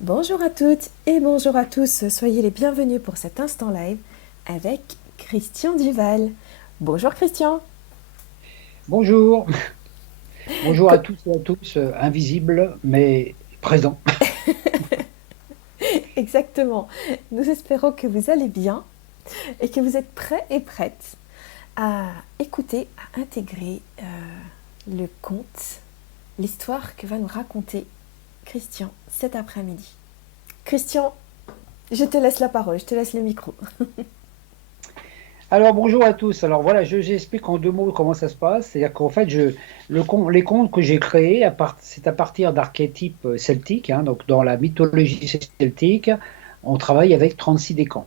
Bonjour à toutes et bonjour à tous, soyez les bienvenus pour cet instant live avec Christian Duval. Bonjour Christian. Bonjour, bonjour à Co- tous et à tous, invisibles mais présents. Exactement, nous espérons que vous allez bien et que vous êtes prêts et prêtes à écouter, à intégrer le conte, l'histoire que va nous raconter Christian cet après-midi. Christian, je te laisse la parole, je te laisse le micro. Alors bonjour à tous. Alors voilà, j'explique en deux mots comment ça se passe. C'est-à-dire qu'en fait, les contes que j'ai créés, c'est à partir d'archétypes celtiques. Donc dans la mythologie celtique, on travaille avec 36 décans.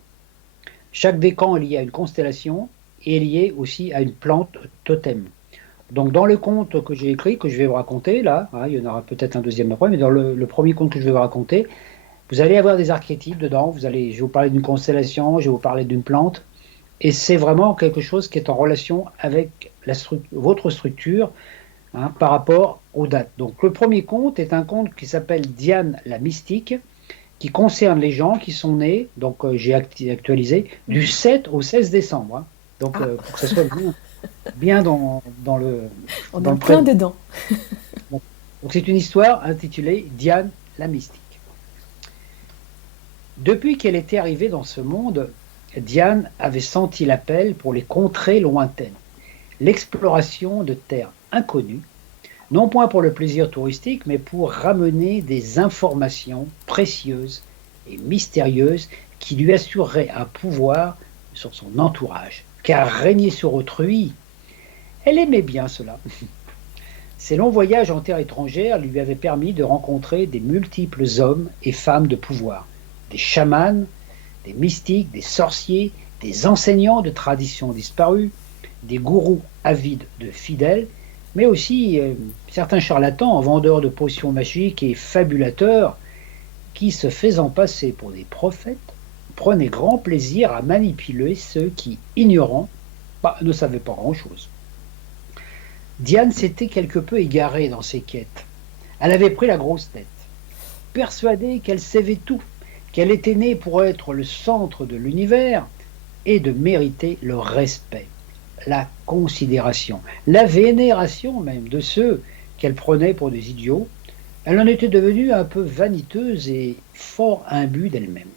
Chaque décan est lié à une constellation et est lié aussi à une plante totem. Donc dans le conte que j'ai écrit, que je vais vous raconter là, il y en aura peut-être un deuxième après, mais dans le premier conte que je vais vous raconter, vous allez avoir des archétypes dedans. Je vais vous parler d'une constellation, je vais vous parler d'une plante. Et c'est vraiment quelque chose qui est en relation avec votre structure par rapport aux dates. Donc le premier conte est un conte qui s'appelle Diane la mystique, qui concerne les gens qui sont nés, donc j'ai actualisé, du 7 au 16 décembre. Donc Ah, pour que ça soit bien on est dans en le plein prénom. dedans. Donc c'est une histoire intitulée Diane la mystique. Depuis qu'elle était arrivée dans ce monde, Diane avait senti l'appel pour les contrées lointaines, l'exploration de terres inconnues, non point pour le plaisir touristique, mais pour ramener des informations précieuses et mystérieuses qui lui assureraient un pouvoir sur son entourage. Car régner sur autrui, elle aimait bien cela. Ses longs voyages en terre étrangère lui avaient permis de rencontrer des multiples hommes et femmes de pouvoir, des chamans, des mystiques, des sorciers, des enseignants de traditions disparues, des gourous avides de fidèles, mais aussi certains charlatans, vendeurs de potions magiques et fabulateurs, qui, se faisant passer pour des prophètes, prenaient grand plaisir à manipuler ceux qui, ignorants, ne savaient pas grand-chose. Diane s'était quelque peu égarée dans ses quêtes. Elle avait pris la grosse tête, persuadée qu'elle savait tout, qu'elle était née pour être le centre de l'univers et de mériter le respect, la considération, la vénération même de ceux qu'elle prenait pour des idiots. Elle en était devenue un peu vaniteuse et fort imbue d'elle-même.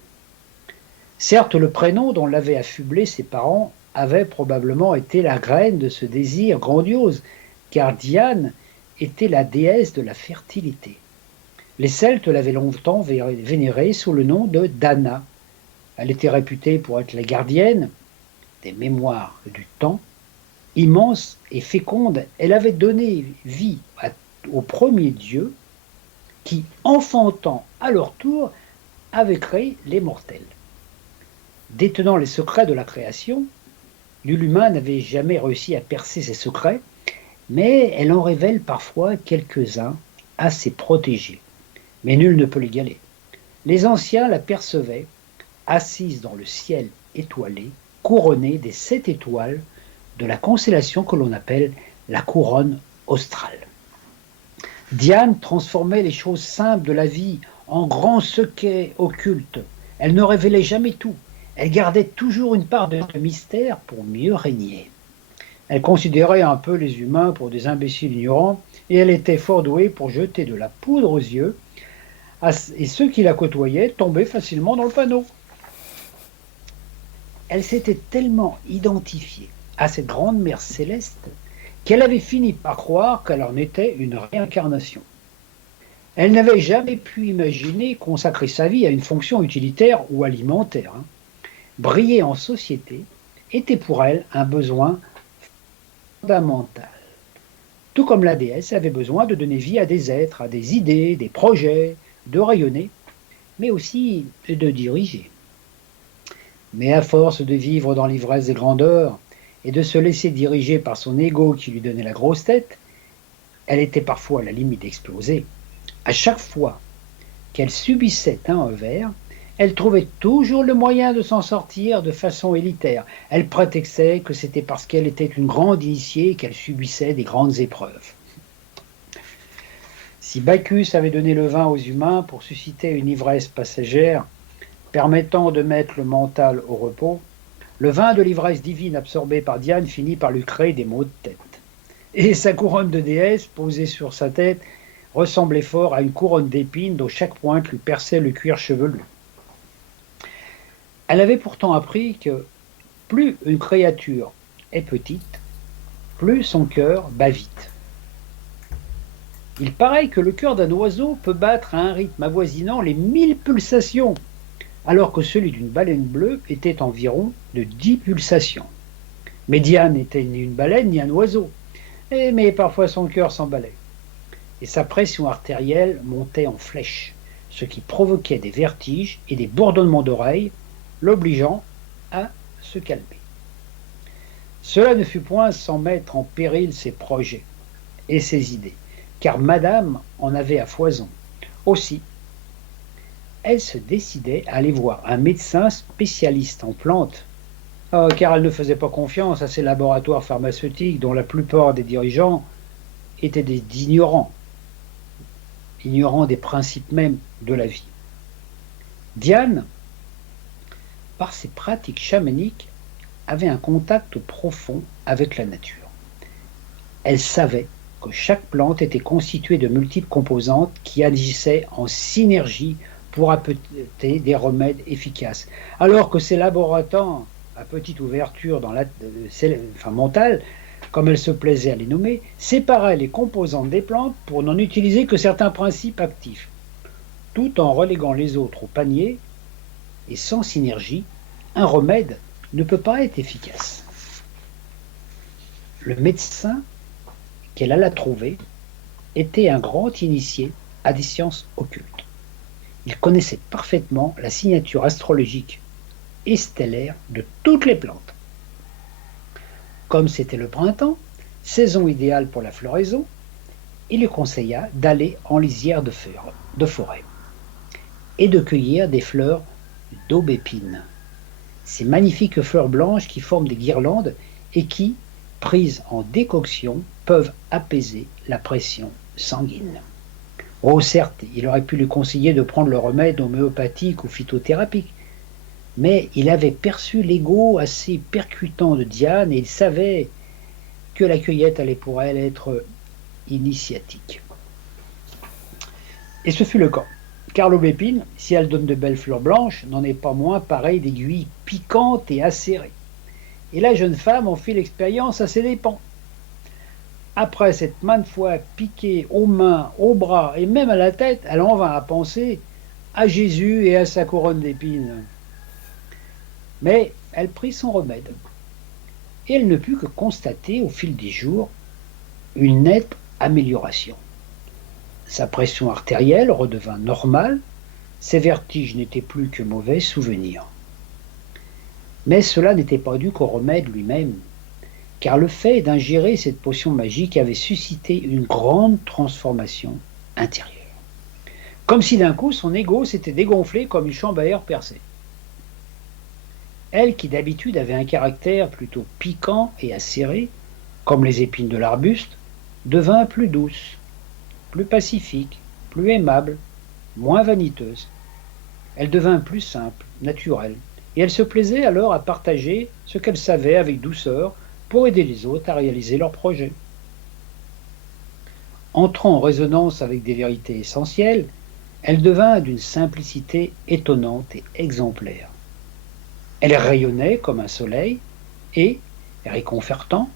Certes, le prénom dont l'avaient affublé ses parents avait probablement été la graine de ce désir grandiose, car Diane était la déesse de la fertilité. Les Celtes l'avaient longtemps vénérée sous le nom de Dana. Elle était réputée pour être la gardienne des mémoires du temps. Immense et féconde, elle avait donné vie aux premiers dieux qui, enfantant à leur tour, avaient créé les mortels. Détenant les secrets de la création, nul humain n'avait jamais réussi à percer ces secrets, mais elle en révèle parfois quelques-uns assez protégés. Mais nul ne peut l'égaler. Les anciens la percevaient, assise dans le ciel étoilé, couronnée des 7 étoiles de la constellation que l'on appelle la couronne australe. Diane transformait les choses simples de la vie en grands secrets occultes. Elle ne révélait jamais tout. Elle gardait toujours une part de mystère pour mieux régner. Elle considérait un peu les humains pour des imbéciles ignorants et elle était fort douée pour jeter de la poudre aux yeux et ceux qui la côtoyaient tombaient facilement dans le panneau. Elle s'était tellement identifiée à cette grande mère céleste qu'elle avait fini par croire qu'elle en était une réincarnation. Elle n'avait jamais pu imaginer consacrer sa vie à une fonction utilitaire ou alimentaire. Briller en société était pour elle un besoin fondamental. Tout comme la déesse avait besoin de donner vie à des êtres, à des idées, des projets, de rayonner, mais aussi de diriger. Mais à force de vivre dans l'ivresse des grandeurs et de se laisser diriger par son ego qui lui donnait la grosse tête, elle était parfois à la limite d'exploser. À chaque fois qu'elle subissait un revers, elle trouvait toujours le moyen de s'en sortir de façon élitaire. Elle prétextait que c'était parce qu'elle était une grande initiée qu'elle subissait des grandes épreuves. Si Bacchus avait donné le vin aux humains pour susciter une ivresse passagère, permettant de mettre le mental au repos, le vin de l'ivresse divine absorbé par Diane finit par lui créer des maux de tête. Et sa couronne de déesse, posée sur sa tête, ressemblait fort à une couronne d'épines dont chaque pointe lui perçait le cuir chevelu. Elle avait pourtant appris que plus une créature est petite, plus son cœur bat vite. Il paraît que le cœur d'un oiseau peut battre à un rythme avoisinant les 1000 pulsations, alors que celui d'une baleine bleue était environ de 10 pulsations. Mais Diane n'était ni une baleine ni un oiseau, mais parfois son cœur s'emballait. Et sa pression artérielle montait en flèche, ce qui provoquait des vertiges et des bourdonnements d'oreilles, l'obligeant à se calmer. Cela ne fut point sans mettre en péril ses projets et ses idées, car Madame en avait à foison. Aussi, elle se décidait à aller voir un médecin spécialiste en plantes, car elle ne faisait pas confiance à ces laboratoires pharmaceutiques dont la plupart des dirigeants étaient des ignorants des principes mêmes de la vie. Diane, par ses pratiques chamaniques, avait un contact profond avec la nature. Elle savait que chaque plante était constituée de multiples composantes qui agissaient en synergie pour apporter des remèdes efficaces. Alors que ces laboratoires, à petite ouverture dans mentale, comme elle se plaisait à les nommer, séparaient les composantes des plantes pour n'en utiliser que certains principes actifs, tout en reléguant les autres au panier, et sans synergie, un remède ne peut pas être efficace. Le médecin qu'elle alla trouver était un grand initié à des sciences occultes. Il connaissait parfaitement la signature astrologique et stellaire de toutes les plantes. Comme c'était le printemps, saison idéale pour la floraison, il lui conseilla d'aller en lisière de forêt et de cueillir des fleurs d'aubépine. Ces magnifiques fleurs blanches qui forment des guirlandes et qui, prises en décoction, peuvent apaiser la pression sanguine. Oh, certes, il aurait pu lui conseiller de prendre le remède homéopathique ou phytothérapique, mais il avait perçu l'ego assez percutant de Diane et il savait que la cueillette allait pour elle être initiatique. Et ce fut le cas, car l'aubépine, si elle donne de belles fleurs blanches, n'en est pas moins pareille d'aiguilles piquantes et acérées. Et la jeune femme en fit l'expérience à ses dépens. Après s'être maintes fois piquée aux mains, aux bras et même à la tête, elle en vint à penser à Jésus et à sa couronne d'épines. Mais elle prit son remède, et elle ne put que constater au fil des jours une nette amélioration. Sa pression artérielle redevint normale, ses vertiges n'étaient plus que mauvais souvenirs. Mais cela n'était pas dû qu'au remède lui-même, car le fait d'ingérer cette potion magique avait suscité une grande transformation intérieure. Comme si d'un coup son ego s'était dégonflé comme une chambre à air percée. Elle, qui d'habitude avait un caractère plutôt piquant et acéré, comme les épines de l'arbuste, devint plus douce, plus pacifique, plus aimable, moins vaniteuse. Elle devint plus simple, naturelle, et elle se plaisait alors à partager ce qu'elle savait avec douceur pour aider les autres à réaliser leurs projets. Entrant en résonance avec des vérités essentielles, elle devint d'une simplicité étonnante et exemplaire. Elle rayonnait comme un soleil et, réconfortant,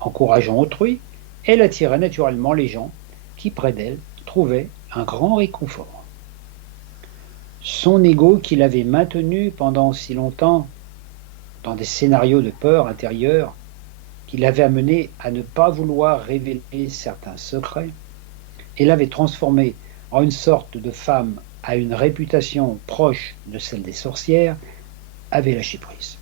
encourageant autrui, elle attirait naturellement les gens qui, près d'elle, trouvaient un grand réconfort. Son ego qui l'avait maintenu pendant si longtemps dans des scénarios de peur intérieure, qui l'avait amené à ne pas vouloir révéler certains secrets, et l'avait transformée en une sorte de femme à une réputation proche de celle des sorcières, avait lâché prise.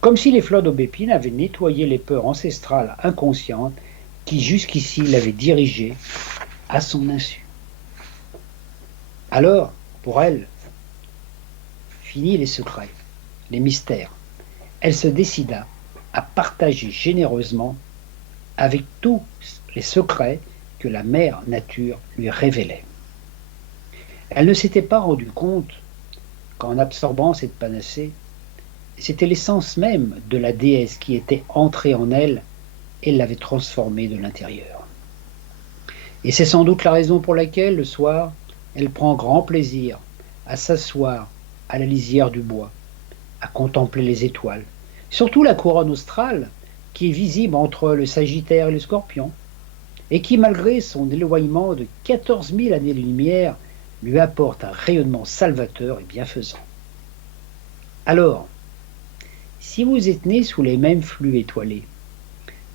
Comme si les fleurs d'aubépine avaient nettoyé les peurs ancestrales inconscientes qui jusqu'ici l'avaient dirigée à son insu. Alors, pour elle, fini les secrets, les mystères. Elle se décida à partager généreusement avec tous les secrets que la mère nature lui révélait. Elle ne s'était pas rendue compte qu'en absorbant cette panacée, c'était l'essence même de la déesse qui était entrée en elle et l'avait transformée de l'intérieur. Et c'est sans doute la raison pour laquelle, le soir, elle prend grand plaisir à s'asseoir à la lisière du bois, à contempler les étoiles, surtout la couronne australe qui est visible entre le Sagittaire et le Scorpion, et qui, malgré son éloignement de 14 000 années-lumière, lui apporte un rayonnement salvateur et bienfaisant. Alors, si vous êtes né sous les mêmes flux étoilés,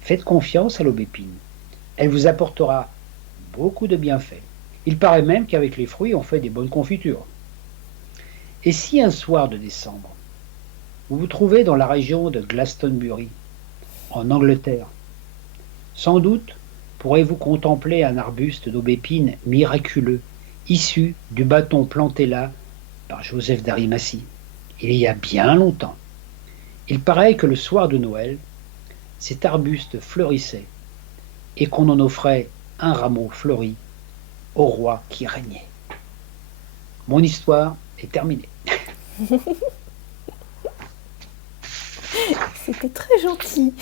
faites confiance à l'aubépine. Elle vous apportera beaucoup de bienfaits. Il paraît même qu'avec les fruits, on fait des bonnes confitures. Et si un soir de décembre, vous vous trouvez dans la région de Glastonbury, en Angleterre, sans doute pourrez-vous contempler un arbuste d'aubépine miraculeux, issu du bâton planté là par Joseph d'Arimathie, il y a bien longtemps. Il paraît que le soir de Noël, cet arbuste fleurissait et qu'on en offrait un rameau fleuri au roi qui régnait. Mon histoire est terminée. C'était très gentil.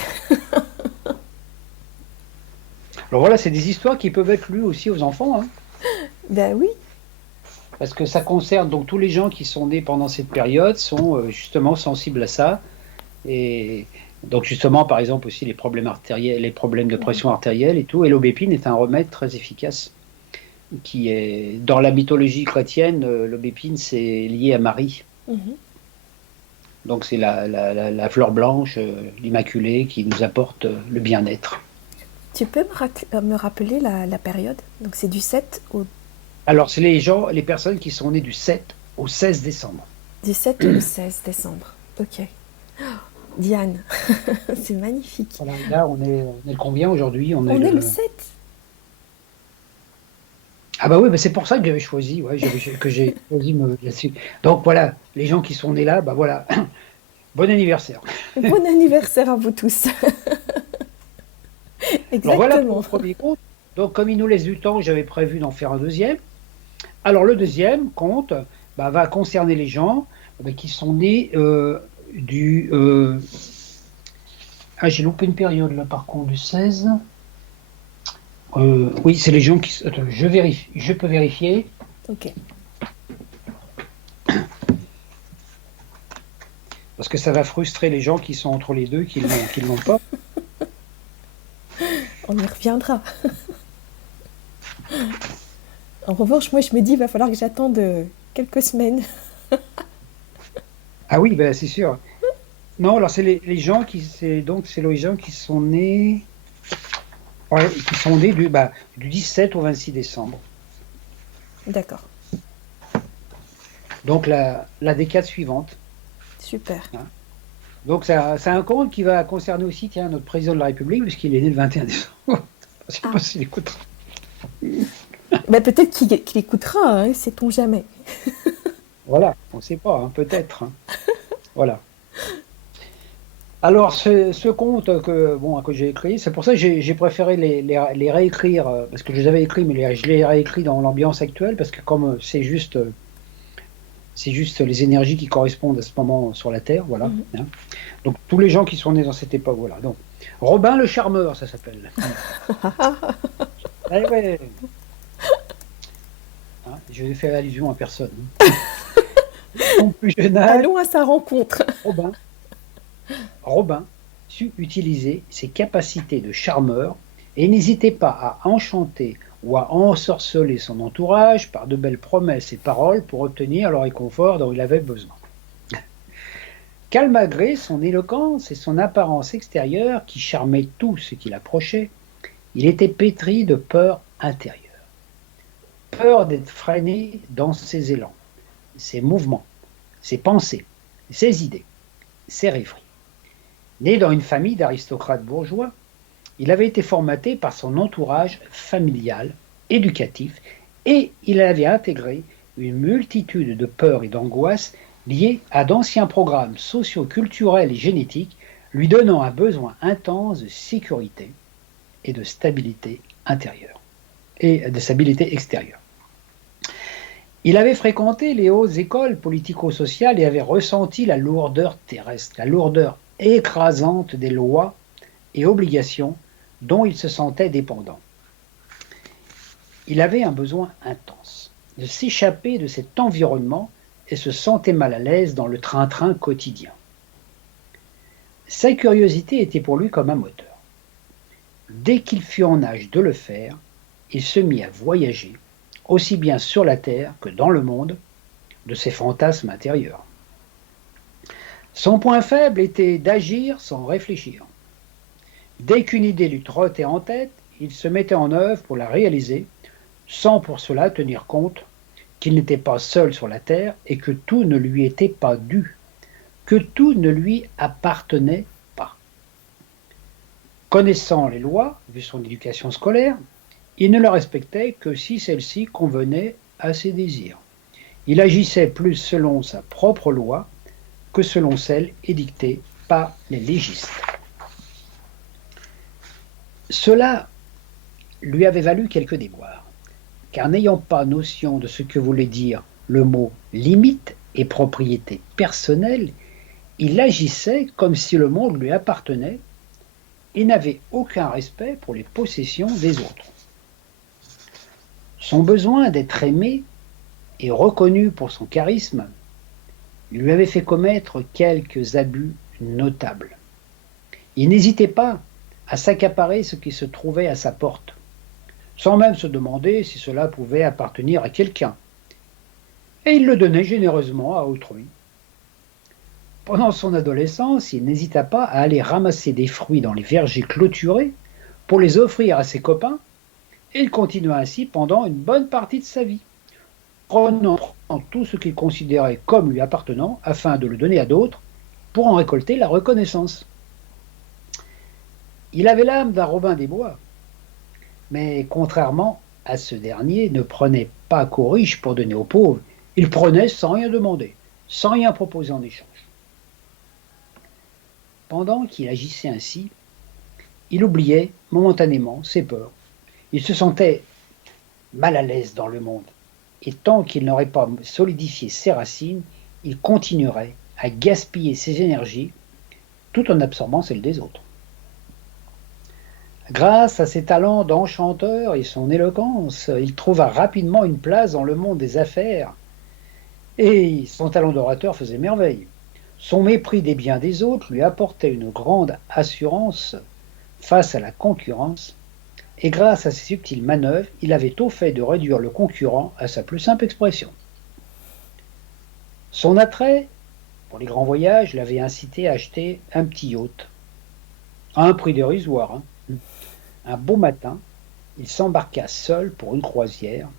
Alors voilà, c'est des histoires qui peuvent être lues aussi aux enfants, hein, Ben oui. parce que ça concerne donc tous les gens qui sont nés pendant cette période sont justement sensibles à ça. Et donc justement, par exemple aussi les problèmes artériels, les problèmes de pression artérielle et tout. Et l'aubépine est un remède très efficace qui est dans la mythologie chrétienne. L'aubépine c'est lié à Marie. Mhm. Donc c'est la fleur blanche, l'Immaculée, qui nous apporte le bien-être. Tu peux me rappeler la période? Donc c'est du 7 au, Alors c'est les personnes qui sont nées du 7 au 16 décembre. du 7 au 16 décembre. Ok. Diane, c'est magnifique. Voilà, là on est le combien aujourd'hui? On est le 7. Ah bah oui, bah c'est pour ça que j'avais choisi, ouais, que j'ai choisi là-dessus. Donc voilà, les gens qui sont nés là, bah voilà, bon anniversaire. Bon anniversaire à vous tous. Alors voilà pour Exactement. le premier conte. Donc comme il nous laisse du temps, j'avais prévu d'en faire un deuxième. Alors le deuxième conte bah, va concerner les gens bah, qui sont nés du... Ah j'ai loupé une période là par contre, du 16. Oui, c'est les gens qui... Attends, je peux vérifier. Ok. Parce que ça va frustrer les gens qui sont entre les deux, qui ne l'ont pas. On y reviendra. En revanche, moi je me dis, il va falloir que j'attende quelques semaines. Ah oui, ben, c'est sûr. Non, alors c'est les gens qui... c'est les gens qui sont nés... Ouais, qui sont nés du 17 au 26 décembre. D'accord. Donc la décade suivante. Super. Donc c'est un conte qui va concerner aussi tiens, notre président de la République, puisqu'il est né le 21 décembre. Je ne sais pas s'il écoutera. Bah, peut-être qu'il écoutera, hein, sait-on jamais. Voilà, on ne sait pas, hein, peut-être. Hein. Voilà. Alors ce conte que j'ai écrit, c'est pour ça que j'ai préféré les réécrire, parce que je les avais écrits, mais je les réécris dans l'ambiance actuelle, parce que comme c'est juste les énergies qui correspondent à ce moment sur la Terre, voilà. Hein. Donc tous les gens qui sont nés dans cette époque, voilà. Donc Robin le Charmeur, ça s'appelle. Eh ouais. Hein, je vais faire allusion à personne. Son plus jeune âge, Allons à sa rencontre. Robin sut utiliser ses capacités de charmeur et n'hésitait pas à enchanter ou à ensorceler son entourage par de belles promesses et paroles pour obtenir le réconfort dont il avait besoin. Car malgré son éloquence et son apparence extérieure qui charmait tout ce qui l'approchait, il était pétri de peur intérieure. Peur d'être freiné dans ses élans, ses mouvements, ses pensées, ses idées, ses rêveries. Né dans une famille d'aristocrates bourgeois, il avait été formaté par son entourage familial, éducatif, et il avait intégré une multitude de peurs et d'angoisses liées à d'anciens programmes socio-culturels et génétiques, lui donnant un besoin intense de sécurité et de stabilité intérieure. et de stabilité extérieure. Il avait fréquenté les hautes écoles politico-sociales et avait ressenti la lourdeur terrestre, la lourdeur écrasante des lois et obligations dont il se sentait dépendant. Il avait un besoin intense de s'échapper de cet environnement et se sentait mal à l'aise dans le train-train quotidien. Sa curiosité était pour lui comme un moteur. Dès qu'il fut en âge de le faire, il se mit à voyager, aussi bien sur la Terre que dans le monde, de ses fantasmes intérieurs. Son point faible était d'agir sans réfléchir. Dès qu'une idée lui trottait en tête, il se mettait en œuvre pour la réaliser, sans pour cela tenir compte qu'il n'était pas seul sur la terre et que tout ne lui était pas dû, que tout ne lui appartenait pas. Connaissant les lois, vu son éducation scolaire, il ne le respectait que si celle-ci convenait à ses désirs. Il agissait plus selon sa propre loi que selon celle édictée par les légistes. Cela lui avait valu quelques déboires, car n'ayant pas notion de ce que voulait dire le mot limite et propriété personnelle, il agissait comme si le monde lui appartenait et n'avait aucun respect pour les possessions des autres. Son besoin d'être aimé et reconnu pour son charisme lui avait fait commettre quelques abus notables. Il n'hésitait pas à s'accaparer ce qui se trouvait à sa porte, sans même se demander si cela pouvait appartenir à quelqu'un. Et il le donnait généreusement à autrui. Pendant son adolescence, il n'hésita pas à aller ramasser des fruits dans les vergers clôturés pour les offrir à ses copains, et il continua ainsi pendant une bonne partie de sa vie, prenant tout ce qu'il considérait comme lui appartenant afin de le donner à d'autres pour en récolter la reconnaissance. Il avait l'âme d'un Robin des Bois, mais contrairement à ce dernier, ne prenait pas qu'aux riches pour donner aux pauvres, il prenait sans rien demander, sans rien proposer en échange. Pendant qu'il agissait ainsi, il oubliait momentanément ses peurs. Il se sentait mal à l'aise dans le monde, et tant qu'il n'aurait pas solidifié ses racines, il continuerait à gaspiller ses énergies tout en absorbant celles des autres. Grâce à ses talents d'enchanteur et son éloquence, il trouva rapidement une place dans le monde des affaires, et son talent d'orateur faisait merveille. Son mépris des biens des autres lui apportait une grande assurance face à la concurrence, et grâce à ses subtiles manœuvres, il avait au fait de réduire le concurrent à sa plus simple expression. Son attrait pour les grands voyages l'avait incité à acheter un petit yacht, à un prix dérisoire. Un beau matin, il s'embarqua seul pour une croisière,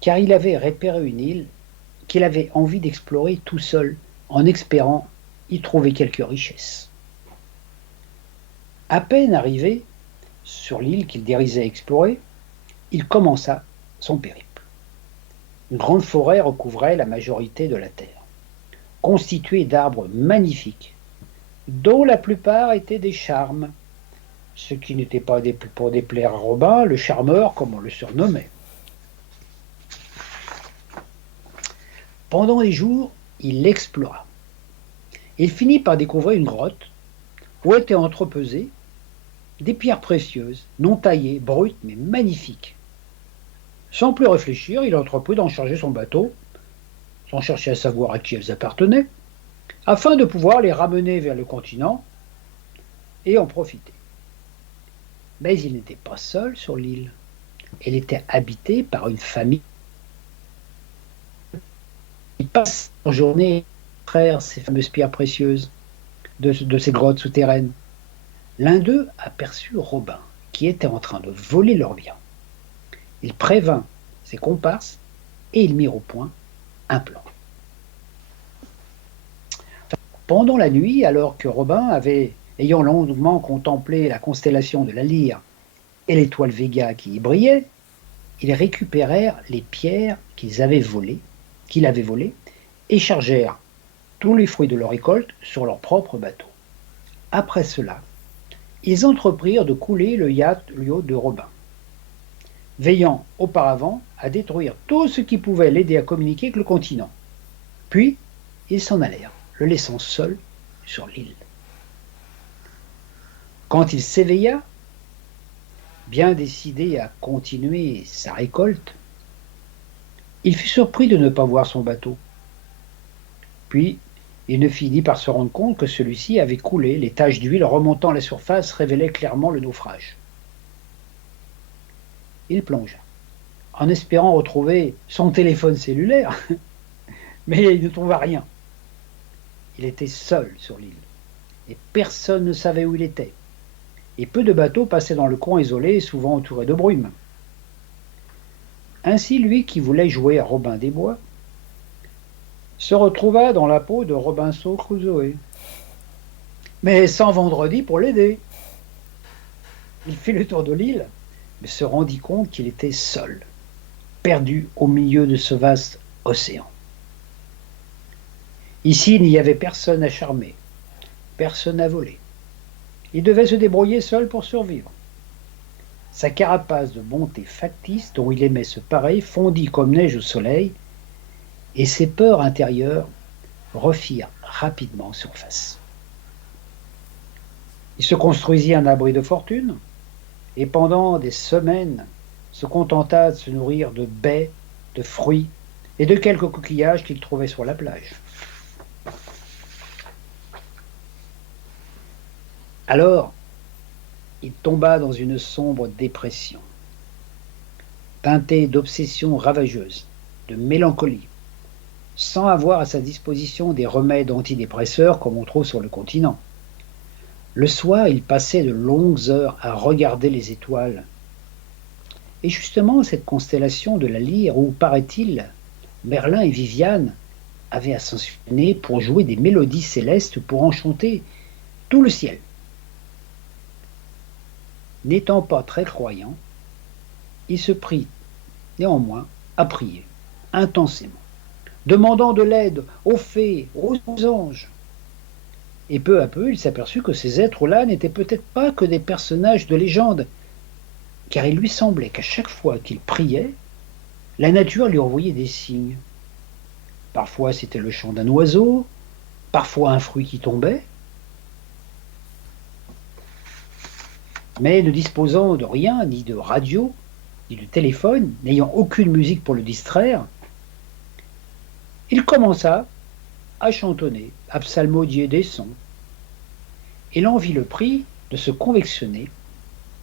car il avait repéré une île qu'il avait envie d'explorer tout seul, en espérant y trouver quelques richesses. À peine arrivé sur l'île qu'il désirait explorer, il commença son périple. Une grande forêt recouvrait la majorité de la terre, constituée d'arbres magnifiques, dont la plupart étaient des charmes, ce qui n'était pas pour déplaire à Robin, le charmeur, comme on le surnommait. Pendant des jours, il l'explora. Il finit par découvrir une grotte où étaient entrepesées des pierres précieuses, non taillées, brutes, mais magnifiques. Sans plus réfléchir, il entreprit d'en charger son bateau, sans chercher à savoir à qui elles appartenaient, afin de pouvoir les ramener vers le continent et en profiter. Mais il n'était pas seul sur l'île. Elle était habitée par une famille. Il passe en journée à extraire ces fameuses pierres précieuses de ces grottes souterraines. L'un d'eux aperçut Robin, qui était en train de voler leurs biens. Il prévint ses comparses et ils mirent au point un plan. Pendant la nuit, alors que Robin ayant longuement contemplé la constellation de la Lyre et l'étoile Véga qui y brillait, ils récupérèrent les pierres qu'il avait volées et chargèrent tous les fruits de leur récolte sur leur propre bateau. Après cela, ils entreprirent de couler le yacht de Robin. veillant auparavant à détruire tout ce qui pouvait l'aider à communiquer avec le continent. Puis, ils s'en allèrent, le laissant seul sur l'île. Quand il s'éveilla, bien décidé à continuer sa récolte, il fut surpris de ne pas voir son bateau. Puis, il ne finit par se rendre compte que celui-ci avait coulé, les taches d'huile remontant à la surface révélaient clairement le naufrage. Il plongea, en espérant retrouver son téléphone cellulaire, mais il ne trouva rien. Il était seul sur l'île, et personne ne savait où il était. Et peu de bateaux passaient dans le coin isolé, souvent entouré de brume. Ainsi, lui qui voulait jouer à Robin des Bois, se retrouva dans la peau de Robinson Crusoe, mais sans vendredi pour l'aider. Il fit le tour de l'île, mais se rendit compte qu'il était seul, perdu au milieu de ce vaste océan. Ici, il n'y avait personne à charmer, personne à voler. Il devait se débrouiller seul pour survivre. Sa carapace de bonté factice, dont il aimait se parer, fondit comme neige au soleil, et ses peurs intérieures refirent rapidement surface. Il se construisit un abri de fortune, et pendant des semaines se contenta de se nourrir de baies, de fruits et de quelques coquillages qu'il trouvait sur la plage. Alors, il tomba dans une sombre dépression, teintée d'obsessions ravageuses, de mélancolie, sans avoir à sa disposition des remèdes antidépresseurs comme on trouve sur le continent. Le soir, il passait de longues heures à regarder les étoiles. Et justement, cette constellation de la Lyre où, paraît-il, Merlin et Viviane avaient ascensionné pour jouer des mélodies célestes pour enchanter tout le ciel. N'étant pas très croyant, il se prit néanmoins à prier intensément, demandant de l'aide aux fées, aux anges. Et peu à peu, il s'aperçut que ces êtres-là n'étaient peut-être pas que des personnages de légende, car il lui semblait qu'à chaque fois qu'il priait, la nature lui envoyait des signes. Parfois c'était le chant d'un oiseau, parfois un fruit qui tombait. Mais ne disposant de rien, ni de radio, ni de téléphone, n'ayant aucune musique pour le distraire, il commença à chantonner, à psalmodier des sons. Et l'envie le prit de se confectionner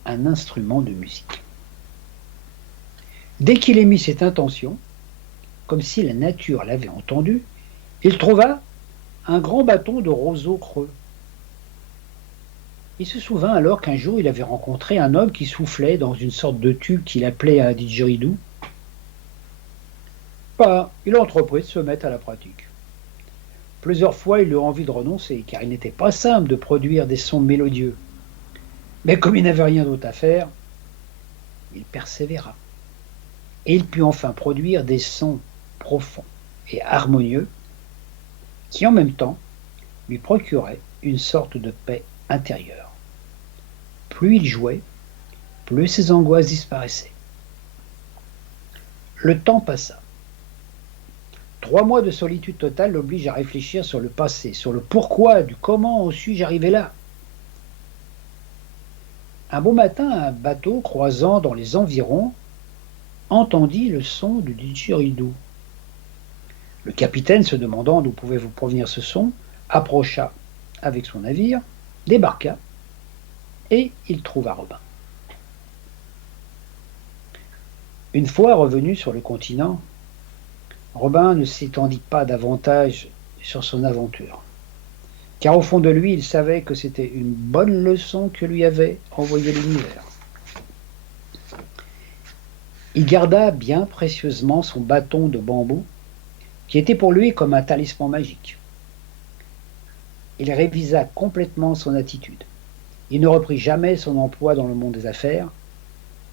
un instrument de musique. Dès qu'il émit cette intention, comme si la nature l'avait entendu, il trouva un grand bâton de roseau creux. Il se souvint alors qu'un jour il avait rencontré un homme qui soufflait dans une sorte de tube qu'il appelait un didgeridoo. Il entreprit de se mettre à la pratique. Plusieurs fois, il eut envie de renoncer, car il n'était pas simple de produire des sons mélodieux. Mais comme il n'avait rien d'autre à faire, il persévéra. Et il put enfin produire des sons profonds et harmonieux qui, en même temps, lui procuraient une sorte de paix intérieure. Plus il jouait, plus ses angoisses disparaissaient. Le temps passa. 3 mois de solitude totale l'obligent à réfléchir sur le passé, sur le pourquoi, du comment suis-je arrivé là. Un beau matin, un bateau croisant dans les environs entendit le son du didgeridoo. Le capitaine, se demandant d'où pouvait vous provenir ce son, approcha avec son navire, débarqua, et il trouva Robin. Une fois revenu sur le continent, Robin ne s'étendit pas davantage sur son aventure, car au fond de lui, il savait que c'était une bonne leçon que lui avait envoyée l'univers. Il garda bien précieusement son bâton de bambou, qui était pour lui comme un talisman magique. Il révisa complètement son attitude. Il ne reprit jamais son emploi dans le monde des affaires.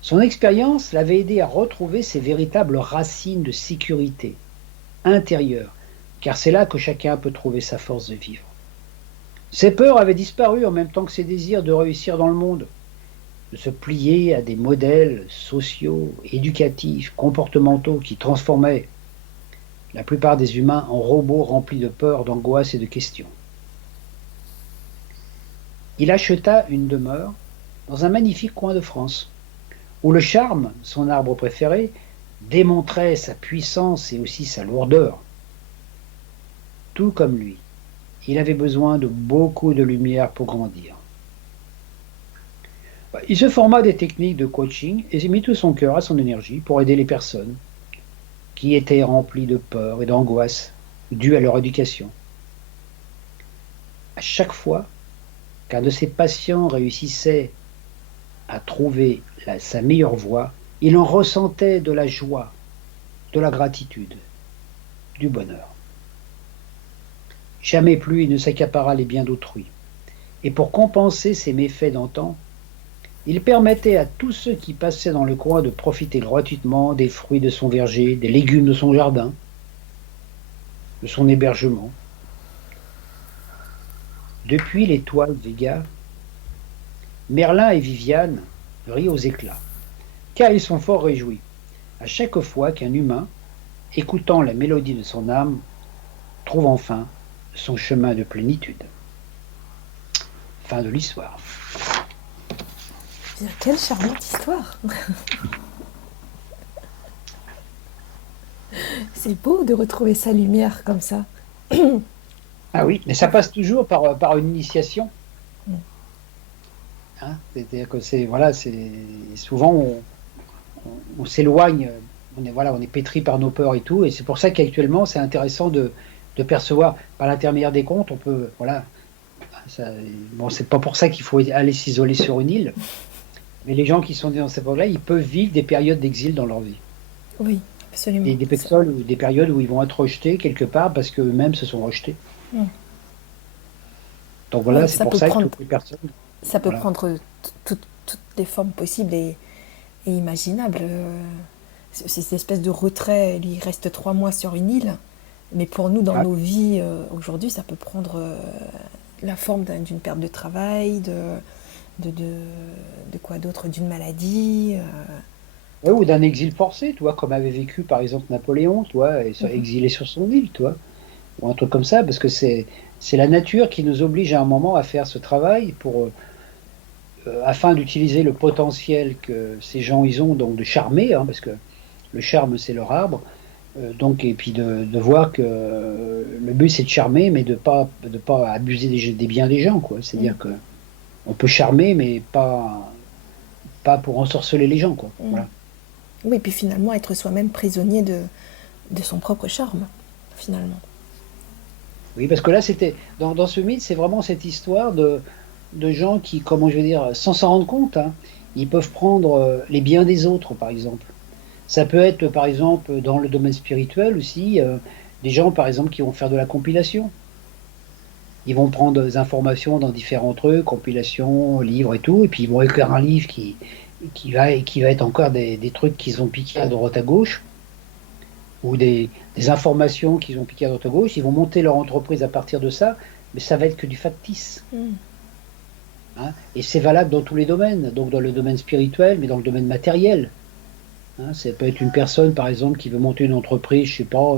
Son expérience l'avait aidé à retrouver ses véritables racines de sécurité intérieure, car c'est là que chacun peut trouver sa force de vivre. Ses peurs avaient disparu en même temps que ses désirs de réussir dans le monde. de se plier à des modèles sociaux, éducatifs, comportementaux qui transformaient la plupart des humains en robots remplis de peur, d'angoisse et de questions. Il acheta une demeure dans un magnifique coin de France, où le charme, son arbre préféré, démontrait sa puissance et aussi sa lourdeur. Tout comme lui, il avait besoin de beaucoup de lumière pour grandir. Il se forma des techniques de coaching et mit tout son cœur à son énergie pour aider les personnes qui étaient remplies de peur et d'angoisse dues à leur éducation. À chaque fois qu'un de ses patients réussissait à trouver sa meilleure voie, il en ressentait de la joie, de la gratitude, du bonheur. Jamais plus il ne s'accapara les biens d'autrui. Et pour compenser ses méfaits d'antan, il permettait à tous ceux qui passaient dans le coin de profiter gratuitement des fruits de son verger, des légumes de son jardin, de son hébergement. Depuis l'étoile Vega, Merlin et Viviane rient aux éclats, car ils sont fort réjouis à chaque fois qu'un humain, écoutant la mélodie de son âme, trouve enfin son chemin de plénitude. Fin de l'histoire. Bien, quelle charmante histoire. C'est beau de retrouver sa lumière comme ça. Ah oui, mais ça passe toujours par une initiation. Hein, c'est-à-dire que souvent on s'éloigne, on est pétri par nos peurs et tout, et c'est pour ça qu'actuellement c'est intéressant de percevoir par l'intermédiaire des contes. On peut, c'est pas pour ça qu'il faut aller s'isoler sur une île, mais les gens qui sont dans ces périodes-là, ils peuvent vivre des périodes d'exil dans leur vie. Oui, absolument. Et des périodes où ils vont être rejetés quelque part parce qu'eux-mêmes se sont rejetés. Donc voilà, c'est pour ça que toutes les personnes... Ça peut prendre toutes les formes possibles et imaginables. C'est cette espèce de retrait, il reste 3 mois sur une île, mais pour nous, dans nos vies aujourd'hui, ça peut prendre la forme d'une perte de travail, de quoi d'autre, d'une maladie. Ouais, ou d'un exil forcé, tu vois, comme avait vécu par exemple Napoléon, tu vois, exilé sur son île, tu vois, ou un truc comme ça, parce que c'est la nature qui nous oblige à un moment à faire ce travail afin d'utiliser le potentiel que ces gens ils ont, donc de charmer, hein, parce que le charme c'est leur arbre, donc, et puis de voir que le but c'est de charmer, mais de pas abuser des biens des gens, quoi. C'est-à-dire que on peut charmer, mais pas pour ensorceler les gens, quoi. Voilà. Oui, et puis finalement être soi-même prisonnier de son propre charme, finalement. Oui, parce que là, c'était dans ce mythe, c'est vraiment cette histoire de gens qui, comment je veux dire, sans s'en rendre compte, hein, ils peuvent prendre les biens des autres, par exemple. Ça peut être, par exemple, dans le domaine spirituel aussi, des gens, par exemple, qui vont faire de la compilation. Ils vont prendre des informations dans différents trucs, compilations, livres et tout, et puis ils vont écrire un livre qui va être encore des trucs qu'ils ont piqués à droite à gauche, ou des informations qu'ils ont piquées à droite à gauche. Ils vont monter leur entreprise à partir de ça, mais ça va être que du factice. Hein, et c'est valable dans tous les domaines, donc dans le domaine spirituel, mais dans le domaine matériel. Hein, ça peut être une personne, par exemple, qui veut monter une entreprise, je sais pas,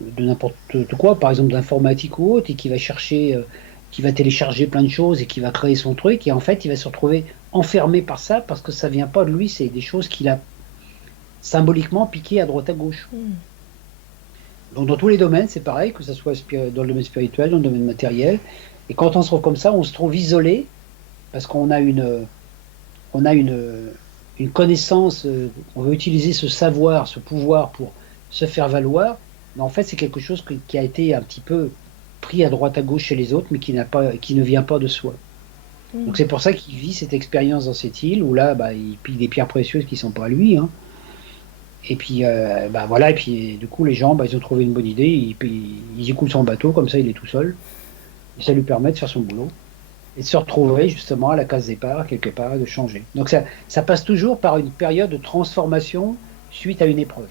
de n'importe quoi, par exemple d'informatique ou autre, et qui va chercher, qui va télécharger plein de choses et qui va créer son truc, et en fait, il va se retrouver enfermé par ça parce que ça vient pas de lui, c'est des choses qu'il a symboliquement piquées à droite à gauche. Donc dans tous les domaines, c'est pareil, que ce soit dans le domaine spirituel, dans le domaine matériel, et quand on se trouve comme ça, on se trouve isolé parce qu'on a une connaissance, on veut utiliser ce savoir, ce pouvoir pour se faire valoir, mais en fait c'est quelque chose qui a été un petit peu pris à droite à gauche chez les autres, mais qui ne vient pas de soi. Donc c'est pour ça qu'il vit cette expérience dans cette île où là, il pique des pierres précieuses qui ne sont pas à lui. Hein. Et puis voilà, et puis du coup les gens, ils ont trouvé une bonne idée, ils écoulent son bateau, comme ça il est tout seul, et ça lui permet de faire son boulot et de se retrouver justement à la case départ, quelque part, et de changer. Donc ça passe toujours par une période de transformation suite à une épreuve.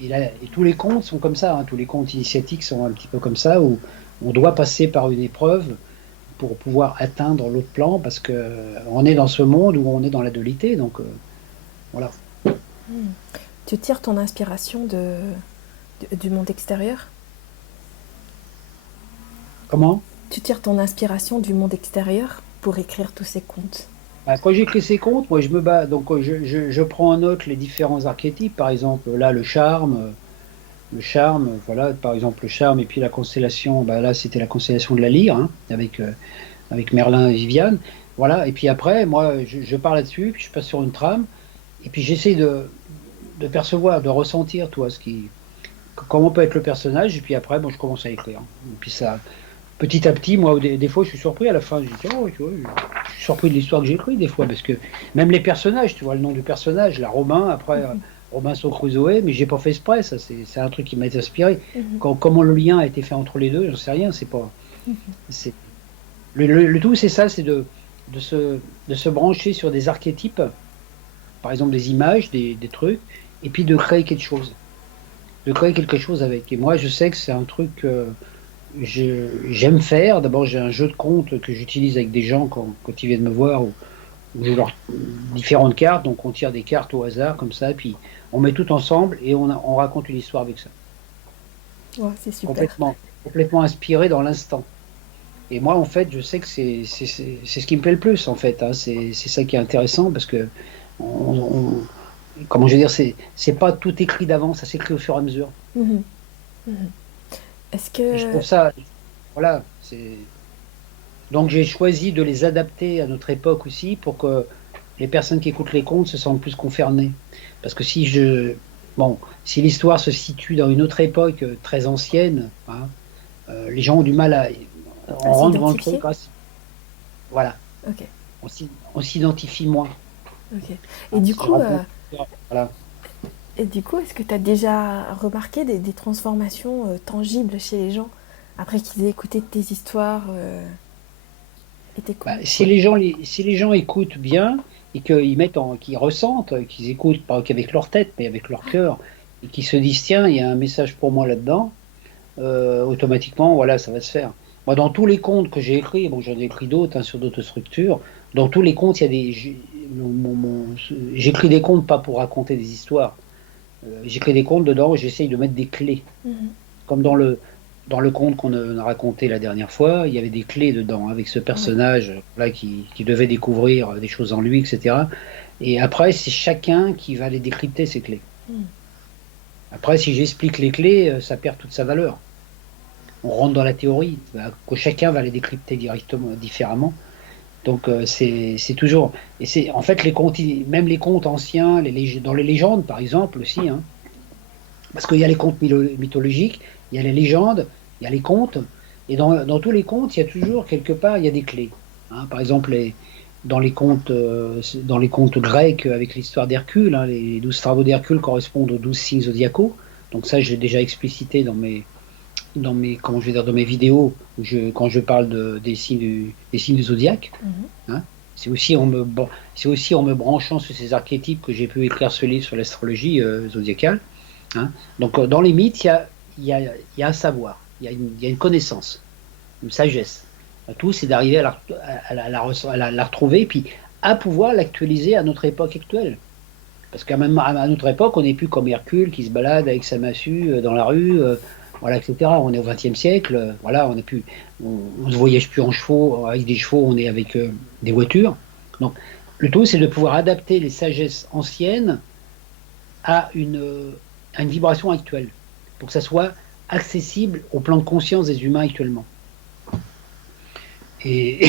Et tous les contes sont comme ça, hein, tous les contes initiatiques sont un petit peu comme ça, où on doit passer par une épreuve pour pouvoir atteindre l'autre plan, parce que on est dans ce monde où on est dans la dualité, donc voilà. Hmm. Tu tires ton inspiration du monde extérieur? Comment? Tu tires ton inspiration du monde extérieur pour écrire tous ces contes? Bah, quand j'écris ces contes, moi je me bats, donc je prends en note les différents archétypes, par exemple là le charme, voilà, par exemple le charme, et puis la constellation, bah, là c'était la constellation de la lyre, hein, avec Merlin et Viviane, voilà, et puis après, moi je pars là-dessus, puis je passe sur une trame, et puis j'essaie de percevoir, de ressentir, toi, comment peut être le personnage, et puis après, bon, je commence à écrire. Et puis ça, petit à petit, moi, des fois, je suis surpris à la fin, je dis, oh, tu vois, je suis surpris de l'histoire que j'ai écrite, des fois, parce que même les personnages, tu vois, le nom du personnage, la Romain, après, Robinson Crusoe, mais j'ai pas fait exprès, ça, c'est un truc qui m'a été inspiré. Mhm. Comment le lien a été fait entre les deux, j'en sais rien, c'est pas. C'est, le tout, c'est ça, c'est de, se, de se brancher sur des archétypes, par exemple des images, des trucs, et puis de créer quelque chose. De créer quelque chose avec. Et moi, je sais que c'est un truc que j'aime faire. D'abord, j'ai un jeu de compte que j'utilise avec des gens quand ils viennent me voir, où je leur différentes cartes. Donc, on tire des cartes au hasard, comme ça, puis on met tout ensemble et on raconte une histoire avec ça. Ouais, c'est super. Complètement inspiré dans l'instant. Et moi, en fait, je sais que c'est ce qui me plaît le plus, en fait, hein. C'est ça qui est intéressant parce que, on, on- comment je veux dire, c'est pas tout écrit d'avance, ça s'écrit au fur et à mesure. Mhm. Mhm. Est-ce Et je que... trouve ça, voilà, c'est. Donc j'ai choisi de les adapter à notre époque aussi pour que les personnes qui écoutent les contes se sentent plus concernées. Parce que bon, si l'histoire se situe dans une autre époque très ancienne, hein, les gens ont du mal à, À on rentre dans le truc, s'identifier? ah, voilà, Ok, on s'identifie moins, ok. Et hein, du si je coup, raconte, voilà. est-ce que tu as déjà remarqué des transformations tangibles chez les gens après qu'ils aient écouté tes histoires et tes Bah, contes? si les gens écoutent bien et qu'ils ressentent, qu'ils écoutent pas qu'avec leur tête, mais avec leur cœur, et qu'ils se disent tiens, il y a un message pour moi là-dedans, automatiquement, voilà, ça va se faire. Moi, dans tous les contes que j'ai écrits, bon, j'en ai écrit d'autres, hein, sur d'autres structures, dans tous les contes, il y a j'écris des contes pas pour raconter des histoires. J'écris des contes dedans, j'essaye de mettre des clés. Mhm. Comme dans le conte qu'on a raconté la dernière fois, il y avait des clés dedans, avec ce Oui. personnage là qui devait découvrir des choses en lui, etc. Et après, c'est chacun qui va les décrypter, ces clés. Mhm. Après, si j'explique les clés, ça perd toute sa valeur. On rentre dans la théorie, que chacun va les décrypter directement, différemment. Donc c'est toujours, et c'est en fait les contes, même les contes anciens, dans les légendes par exemple aussi, hein, parce qu'il y a les contes mythologiques, il y a les légendes, il y a les contes, et dans tous les contes, il y a toujours quelque part, il y a des clés, hein. Par exemple, dans les contes grecs avec l'histoire d'Hercule, hein, les 12 travaux d'Hercule correspondent aux 12 signes zodiacaux. Donc ça, je l'ai déjà explicité comment je vais dire, dans mes vidéos, quand je parle des signes du zodiaque, Mhm. hein. C'est aussi en me branchant sur ces archétypes que j'ai pu écrire ce livre sur l'astrologie zodiacale, hein. Donc, dans les mythes, il y a un savoir, il y a une connaissance, une sagesse. Tout, c'est d'arriver à la retrouver, puis à pouvoir l'actualiser à notre époque actuelle. Parce qu'à même à notre époque, on n'est plus comme Hercule qui se balade avec sa massue dans la rue, voilà, etc. On est au XXe siècle, voilà, on ne voyage plus en chevaux, avec des chevaux, on est avec des voitures. Donc, le tout, c'est de pouvoir adapter les sagesses anciennes à une vibration actuelle, pour que ça soit accessible au plan de conscience des humains actuellement. Et,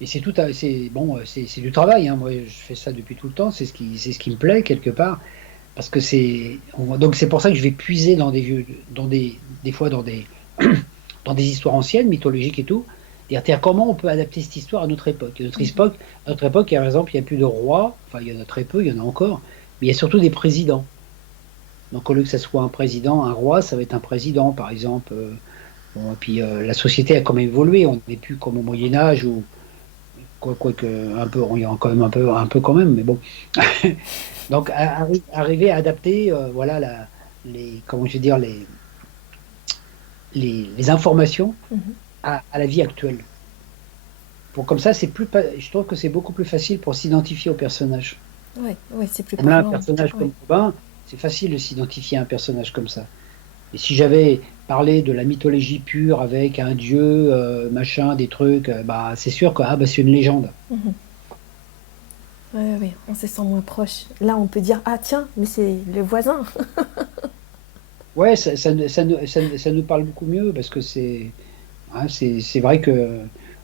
et c'est bon, c'est du travail, hein. Moi, je fais ça depuis tout le temps. C'est ce qui me plaît quelque part, parce que donc c'est pour ça que je vais puiser des fois dans des histoires anciennes, mythologiques et tout. Dire, tiens, comment on peut adapter cette histoire à notre époque? Mhm. À notre époque, par exemple, il n'y a plus de rois, enfin, il y en a très peu, il y en a encore, mais il y a surtout des présidents. Donc, au lieu que ça soit un président, un roi, ça va être un président, par exemple. Bon, et puis, la société a quand même évolué. On n'est plus comme au Moyen Âge où, quoi que, un peu, il y a quand même un peu quand même, mais bon. Donc, arriver à adapter, voilà, comment je vais dire, les informations Mhm. à la vie actuelle. Comme ça, je trouve que c'est beaucoup plus facile pour s'identifier au personnage. Oui, oui, c'est plus Comme là, un parlant. personnage Oui. comme Robin, c'est facile de s'identifier à un personnage comme ça. Et si j'avais parlé de la mythologie pure avec un dieu, machin, des trucs, bah, c'est sûr que bah, c'est une légende. Mhm. Oui, oui, on se sent moins proche. Là, on peut dire, ah tiens, mais c'est le voisin. Ouais, ça nous parle beaucoup mieux parce que c'est vrai que,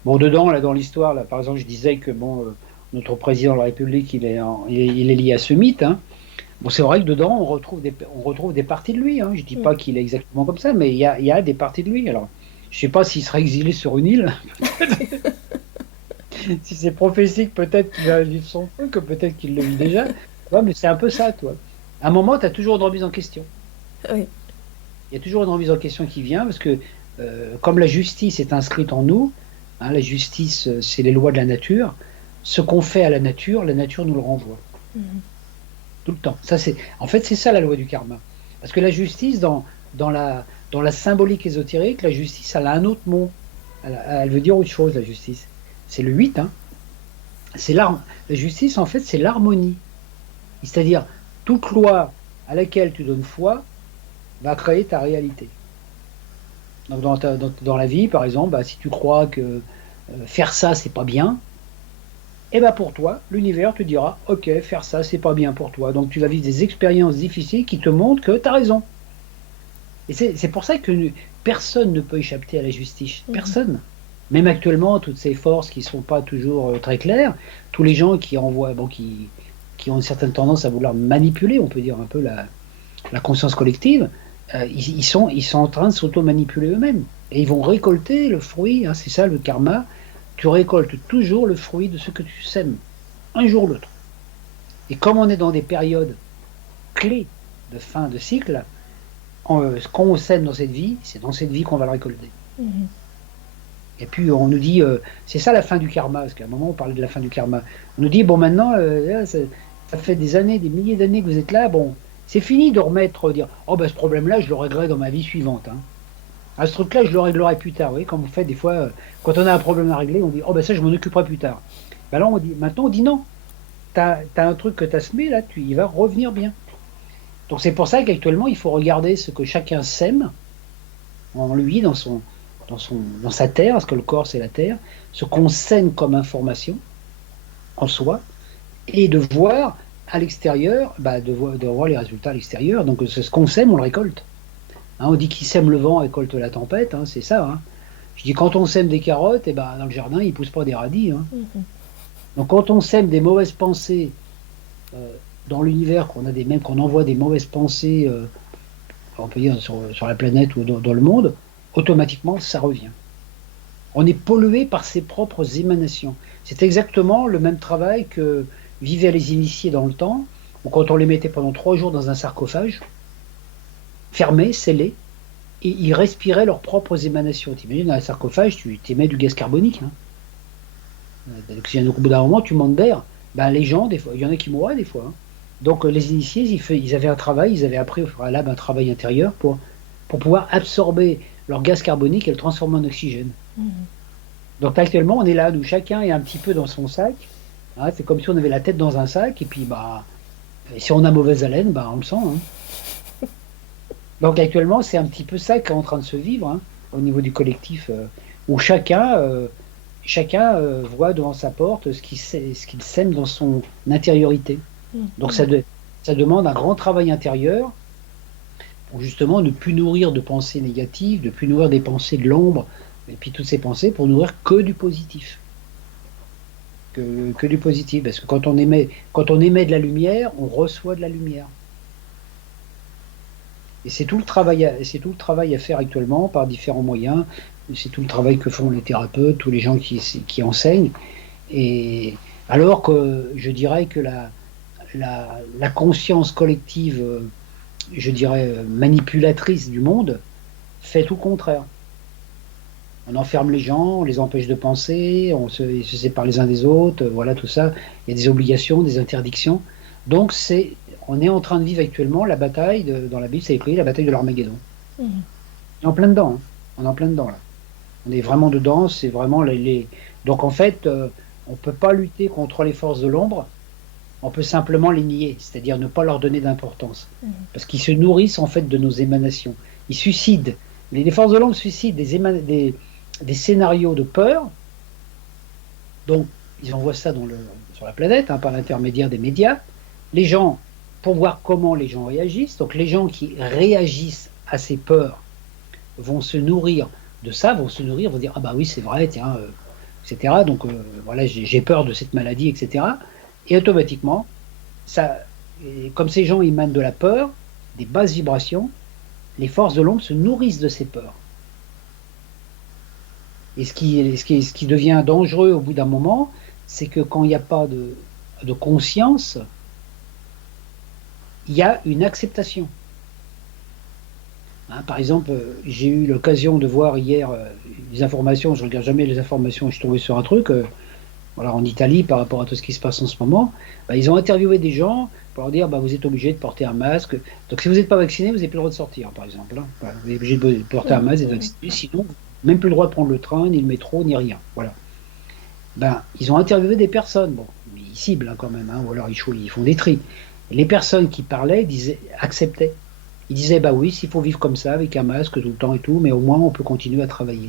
bon, dedans, là, dans l'histoire, là, par exemple, je disais que, bon, notre président de la République, il est lié à ce mythe, hein. Bon, c'est vrai que dedans, on retrouve des parties de lui, hein. Je dis Mm. pas qu'il est exactement comme ça, mais il y a des parties de lui. Alors, je sais pas s'il sera exilé sur une île. Si c'est prophétique, peut-être qu'il va vivre son truc, peut-être qu'il le vit déjà. Ouais, mais c'est un peu ça, toi. À un moment, tu as toujours une remise en question. Oui. Il y a toujours une remise en question qui vient, parce que comme la justice est inscrite en nous, hein, la justice, c'est les lois de la nature, ce qu'on fait à la nature nous le renvoie. Mhm. Tout le temps. En fait, c'est ça la loi du karma. Parce que la justice, dans dans la symbolique ésotérique, la justice, elle a un autre mot. Elle veut dire autre chose, la justice. C'est le 8, hein. La justice, en fait, c'est l'harmonie. C'est-à-dire, toute loi à laquelle tu donnes foi va créer ta réalité. Donc, dans la vie, par exemple, bah, si tu crois que faire ça, c'est pas bien, et ben pour toi, l'univers te dira, ok, faire ça, c'est pas bien pour toi. Donc, tu vas vivre des expériences difficiles qui te montrent que tu as raison. Et c'est pour ça que personne ne peut échapper à la justice. Mhm. Personne. Même actuellement, toutes ces forces qui ne sont pas toujours très claires, tous les gens qui envoient, bon, qui ont une certaine tendance à vouloir manipuler, on peut dire un peu la conscience collective, ils sont en train de s'auto-manipuler eux-mêmes. Et ils vont récolter le fruit, hein, c'est ça le karma. Tu récoltes toujours le fruit de ce que tu sèmes, un jour ou l'autre. Et comme on est dans des périodes clés de fin de cycle, ce qu'on sème dans cette vie, c'est dans cette vie qu'on va le récolter. Mhm. Et puis on nous dit, c'est ça la fin du karma, parce qu'à un moment on parlait de la fin du karma. On nous dit, bon maintenant, ça fait des années, des milliers d'années que vous êtes là, bon, c'est fini de remettre, dire, oh ben ce problème-là, je le réglerai dans ma vie suivante, hein. Ah, ce truc-là, je le réglerai plus tard, oui, comme vous faites des fois, quand on a un problème à régler, on dit, oh ben ça, je m'en occuperai plus tard. Ben là, maintenant on dit non, t'as un truc que t'as semé, là, il va revenir bien. Donc c'est pour ça qu'actuellement, il faut regarder ce que chacun sème en lui, dans sa terre, parce que le corps c'est la terre, ce qu'on sème comme information en soi, et de voir à l'extérieur, bah, de voir les résultats à l'extérieur. Donc c'est ce qu'on sème, on le récolte. Hein, on dit qui sème le vent récolte la tempête, hein, c'est ça, hein. Je dis quand on sème des carottes, et ben dans le jardin, il ne pousse pas des radis, hein. Mhm. Donc quand on sème des mauvaises pensées euh, dans l'univers, même qu'on envoie des mauvaises pensées, on peut dire sur la planète ou dans le monde, automatiquement ça revient. On est pollué par ses propres émanations. C'est exactement le même travail que vivaient les initiés dans le temps, où quand on les mettait pendant 3 jours dans un sarcophage, fermé, scellé, et ils respiraient leurs propres émanations. T'imagines, dans un sarcophage, tu émets du gaz carbonique, hein. Donc, au bout d'un moment, tu manques d'air. Ben, les gens, des fois, il y en a qui mourraient des fois, hein. Donc les initiés, ils avaient un travail, ils avaient appris au préalable un travail intérieur pour pouvoir absorber leur gaz carbonique et le transformer en oxygène. Mhm. Donc actuellement, on est là, nous, chacun est un petit peu dans son sac, hein. C'est comme si on avait la tête dans un sac, et puis bah, si on a mauvaise haleine, bah, on le sent, hein. Donc actuellement, c'est un petit peu ça qui est en train de se vivre, hein, au niveau du collectif, où chacun voit devant sa porte ce qu'il sème dans son intériorité. Donc Mhm. ça demande un grand travail intérieur pour justement ne plus nourrir de pensées négatives, de plus nourrir des pensées de l'ombre, et puis toutes ces pensées pour nourrir que du positif. Que du positif. Parce que quand on émet de la lumière, on reçoit de la lumière. Et c'est tout le travail à faire actuellement par différents moyens. C'est tout le travail que font les thérapeutes, tous les gens qui enseignent. Et alors que je dirais que la conscience collective, je dirais manipulatrice du monde, fait tout le contraire. On enferme les gens, on les empêche de penser, ils se séparent les uns des autres, voilà tout ça. Il y a des obligations, des interdictions. Donc on est en train de vivre actuellement la bataille, dans la Bible, c'est écrit la bataille de l'Armageddon. Mhm. On est en plein dedans, hein. On est en plein dedans là. On est vraiment dedans, c'est vraiment Donc en fait, on ne peut pas lutter contre les forces de l'ombre, on peut simplement les nier, c'est-à-dire ne pas leur donner d'importance. Parce qu'ils se nourrissent en fait de nos émanations. Ils suicident. Les forces de l'ombre suicident des scénarios de peur. Donc, ils envoient ça sur la planète, par l'intermédiaire des médias. Les gens, pour voir comment les gens réagissent, donc les gens qui réagissent à ces peurs vont se nourrir de ça, vont dire ah bah oui c'est vrai, tiens, etc. Donc voilà, j'ai peur de cette maladie, etc. Et automatiquement, comme ces gens émanent de la peur, des basses vibrations, les forces de l'ombre se nourrissent de ces peurs. Et ce qui devient dangereux au bout d'un moment, c'est que quand il n'y a pas de conscience, il y a une acceptation. Par exemple, j'ai eu l'occasion de voir hier des informations, je ne regarde jamais les informations, je suis tombé sur un truc, voilà, en Italie, par rapport à tout ce qui se passe en ce moment, ils ont interviewé des gens pour leur dire vous êtes obligé de porter un masque. Donc si vous n'êtes pas vacciné, vous n'avez plus le droit de sortir, par exemple. Vous êtes obligé de porter un masque, d'être vacciné, sinon, vous n'avez même plus le droit de prendre le train, ni le métro, ni rien. Voilà. Ils ont interviewé des personnes, bon, mais ils ciblent quand même, ou alors ils font des tris. Et les personnes qui parlaient acceptaient. Ils disaient oui, s'il faut vivre comme ça, avec un masque tout le temps et tout, mais au moins on peut continuer à travailler.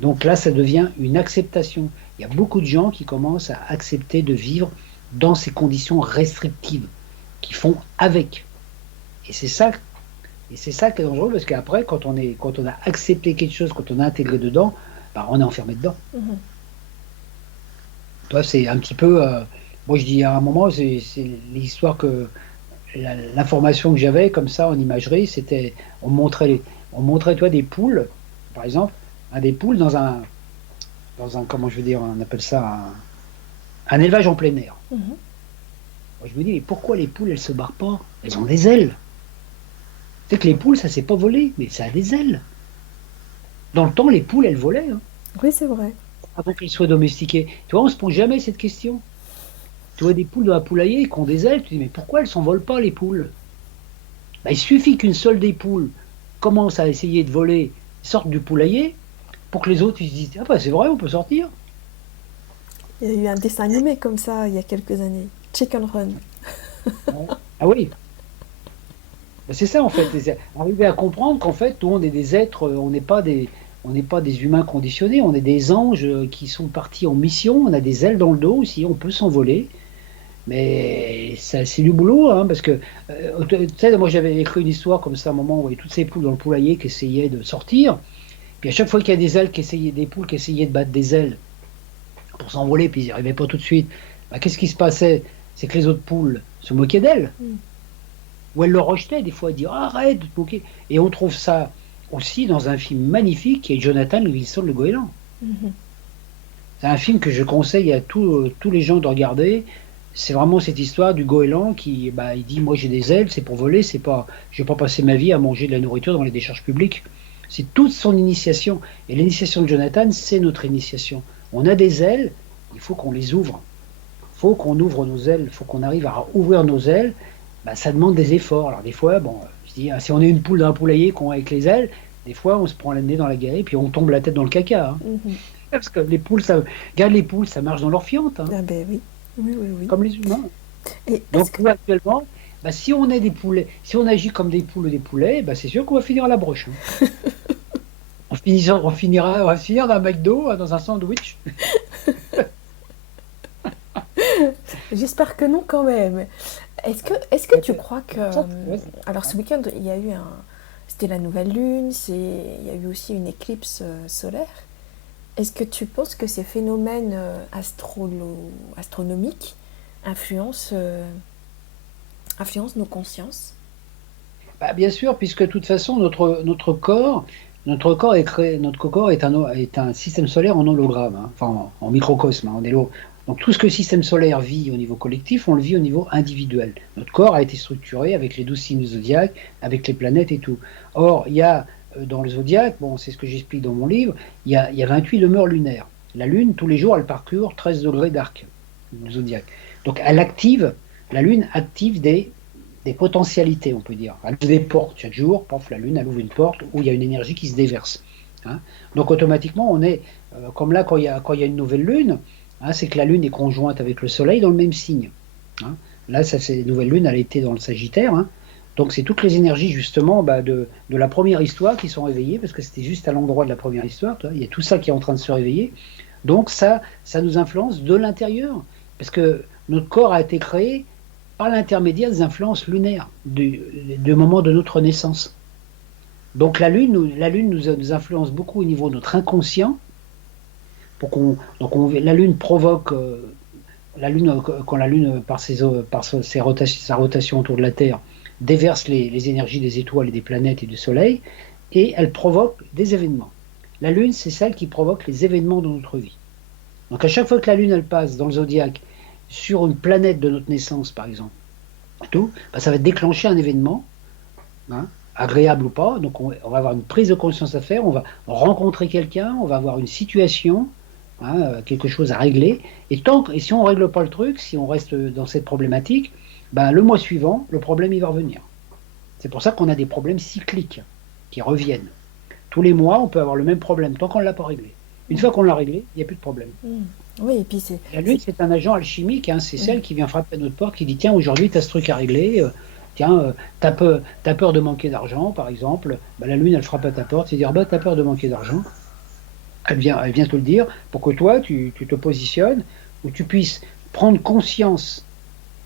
Donc là, ça devient une acceptation. Il y a beaucoup de gens qui commencent à accepter de vivre dans ces conditions restrictives, qui font avec. Et c'est ça qui est dangereux, parce qu'après, quand on a accepté quelque chose, quand on a intégré dedans, on est enfermé dedans. Toi, c'est un petit peu... moi, je dis à un moment, c'est l'histoire que... L'information que j'avais, comme ça, en imagerie, c'était... On montrait toi, des poules, par exemple, des poules dans un comment je veux dire, on appelle ça un élevage en plein air. Moi, je me dis, mais pourquoi les poules, elles se barrent pas? Elles ont des ailes. C'est que les poules, ça s'est pas volé, mais ça a des ailes. Dans le temps, les poules, elles volaient. Oui, c'est vrai. Avant qu'elles soient domestiquées. Tu vois, on se pose jamais cette question. Tu vois des poules dans un poulailler qui ont des ailes, tu te dis, mais pourquoi elles s'envolent pas, les poules? Il suffit qu'une seule des poules commence à essayer de voler, sorte du poulailler, pour que les autres ils se disent c'est vrai, on peut sortir. Il y a eu un dessin animé comme ça il y a quelques années, Chicken Run. Ah oui. C'est ça en fait, arriver à comprendre qu'en fait nous on est des êtres, on n'est pas des humains conditionnés, on est des anges qui sont partis en mission, on a des ailes dans le dos aussi, on peut s'envoler. Mais c'est du boulot, parce que tu sais, moi j'avais écrit une histoire comme ça à un moment où il y avait toutes ces poules dans le poulailler qui essayaient de sortir. Puis à chaque fois qu'il y a des poules qui essayaient de battre des ailes pour s'envoler, puis ils n'y arrivaient pas tout de suite, qu'est-ce qui se passait? C'est que les autres poules se moquaient d'elles. Ou elles le rejetaient, des fois, elles disaient arrête de te moquer. Et on trouve ça aussi dans un film magnifique qui est Jonathan Livingston le Goéland. C'est un film que je conseille à tous les gens de regarder. C'est vraiment cette histoire du goéland qui il dit moi j'ai des ailes, c'est pour voler, je vais pas passer ma vie à manger de la nourriture dans les décharges publiques. C'est toute son initiation. Et l'initiation de Jonathan, c'est notre initiation. On a des ailes, il faut qu'on les ouvre. Il faut qu'on ouvre nos ailes, il faut qu'on arrive à ouvrir nos ailes. Ça demande des efforts. Alors des fois, je dis, si on est une poule dans un poulailler avec les ailes, des fois on se prend le nez dans la galerie, puis on tombe la tête dans le caca. Parce que les poules, regarde les poules, ça marche dans leur fiente. Ah ben oui. Oui. Comme les humains. Et donc nous, actuellement, si on est des poulets, si on agit comme des poules ou des poulets, c'est sûr qu'on va finir à la broche. On va finir dans un McDo, dans un sandwich. J'espère que non quand même. Est-ce que tu crois que... Alors ce week-end, il y a eu c'était la nouvelle lune, il y a eu aussi une éclipse solaire. Est-ce que tu penses que ces phénomènes astronomiques influencent nos consciences? Bien sûr, puisque de toute façon, notre corps est un système solaire en hologramme, en microcosme. Donc tout ce que le système solaire vit au niveau collectif, on le vit au niveau individuel. Notre corps a été structuré avec les 12 signes zodiaques, avec les planètes et tout. Or, il y a dans le zodiaque, c'est ce que j'explique dans mon livre, il y a 28 demeures lunaires. La Lune, tous les jours, elle parcourt 13 degrés d'arc, le zodiaque. Donc la Lune active des potentialités, on peut dire. Elle ouvre des portes chaque jour, la Lune, elle ouvre une porte où il y a une énergie qui se déverse. hein. Donc automatiquement, on est, comme là, quand il y a une nouvelle lune, hein, c'est que la lune est conjointe avec le soleil dans le même signe, hein. Là, ça, c'est une nouvelle lune, elle était dans le Sagittaire, hein. Donc c'est toutes les énergies justement de la première histoire qui sont réveillées, parce que c'était juste à l'endroit de la première histoire, il y a tout ça qui est en train de se réveiller. Donc ça nous influence de l'intérieur, parce que notre corps a été créé par l'intermédiaire des influences lunaires du moment de notre naissance. Donc la lune nous influence beaucoup au niveau de notre inconscient. La lune provoque, quand la lune, sa rotation autour de la Terre, déverse les énergies des étoiles et des planètes et du Soleil, et elle provoque des événements. La lune, c'est celle qui provoque les événements de notre vie. Donc à chaque fois que la lune, elle passe dans le zodiaque sur une planète de notre naissance, par exemple, ça va déclencher un événement, hein, agréable ou pas. Donc on va avoir une prise de conscience à faire, on va rencontrer quelqu'un, on va avoir une situation, hein, quelque chose à régler. Et si on ne règle pas le truc, si on reste dans cette problématique, le mois suivant, le problème il va revenir. C'est pour ça qu'on a des problèmes cycliques qui reviennent. Tous les mois, on peut avoir le même problème tant qu'on ne l'a pas réglé. Une fois qu'on l'a réglé, il n'y a plus de problème. Oui, et puis la lune, c'est un agent alchimique, hein, c'est celle qui vient frapper à notre porte, qui dit tiens, aujourd'hui, tu as ce truc à régler, tiens, t'as peur de manquer d'argent, par exemple. La lune, elle frappe à ta porte, c'est dire t'as peur de manquer d'argent. Elle vient te le dire pour que toi, tu te positionnes, ou tu puisses prendre conscience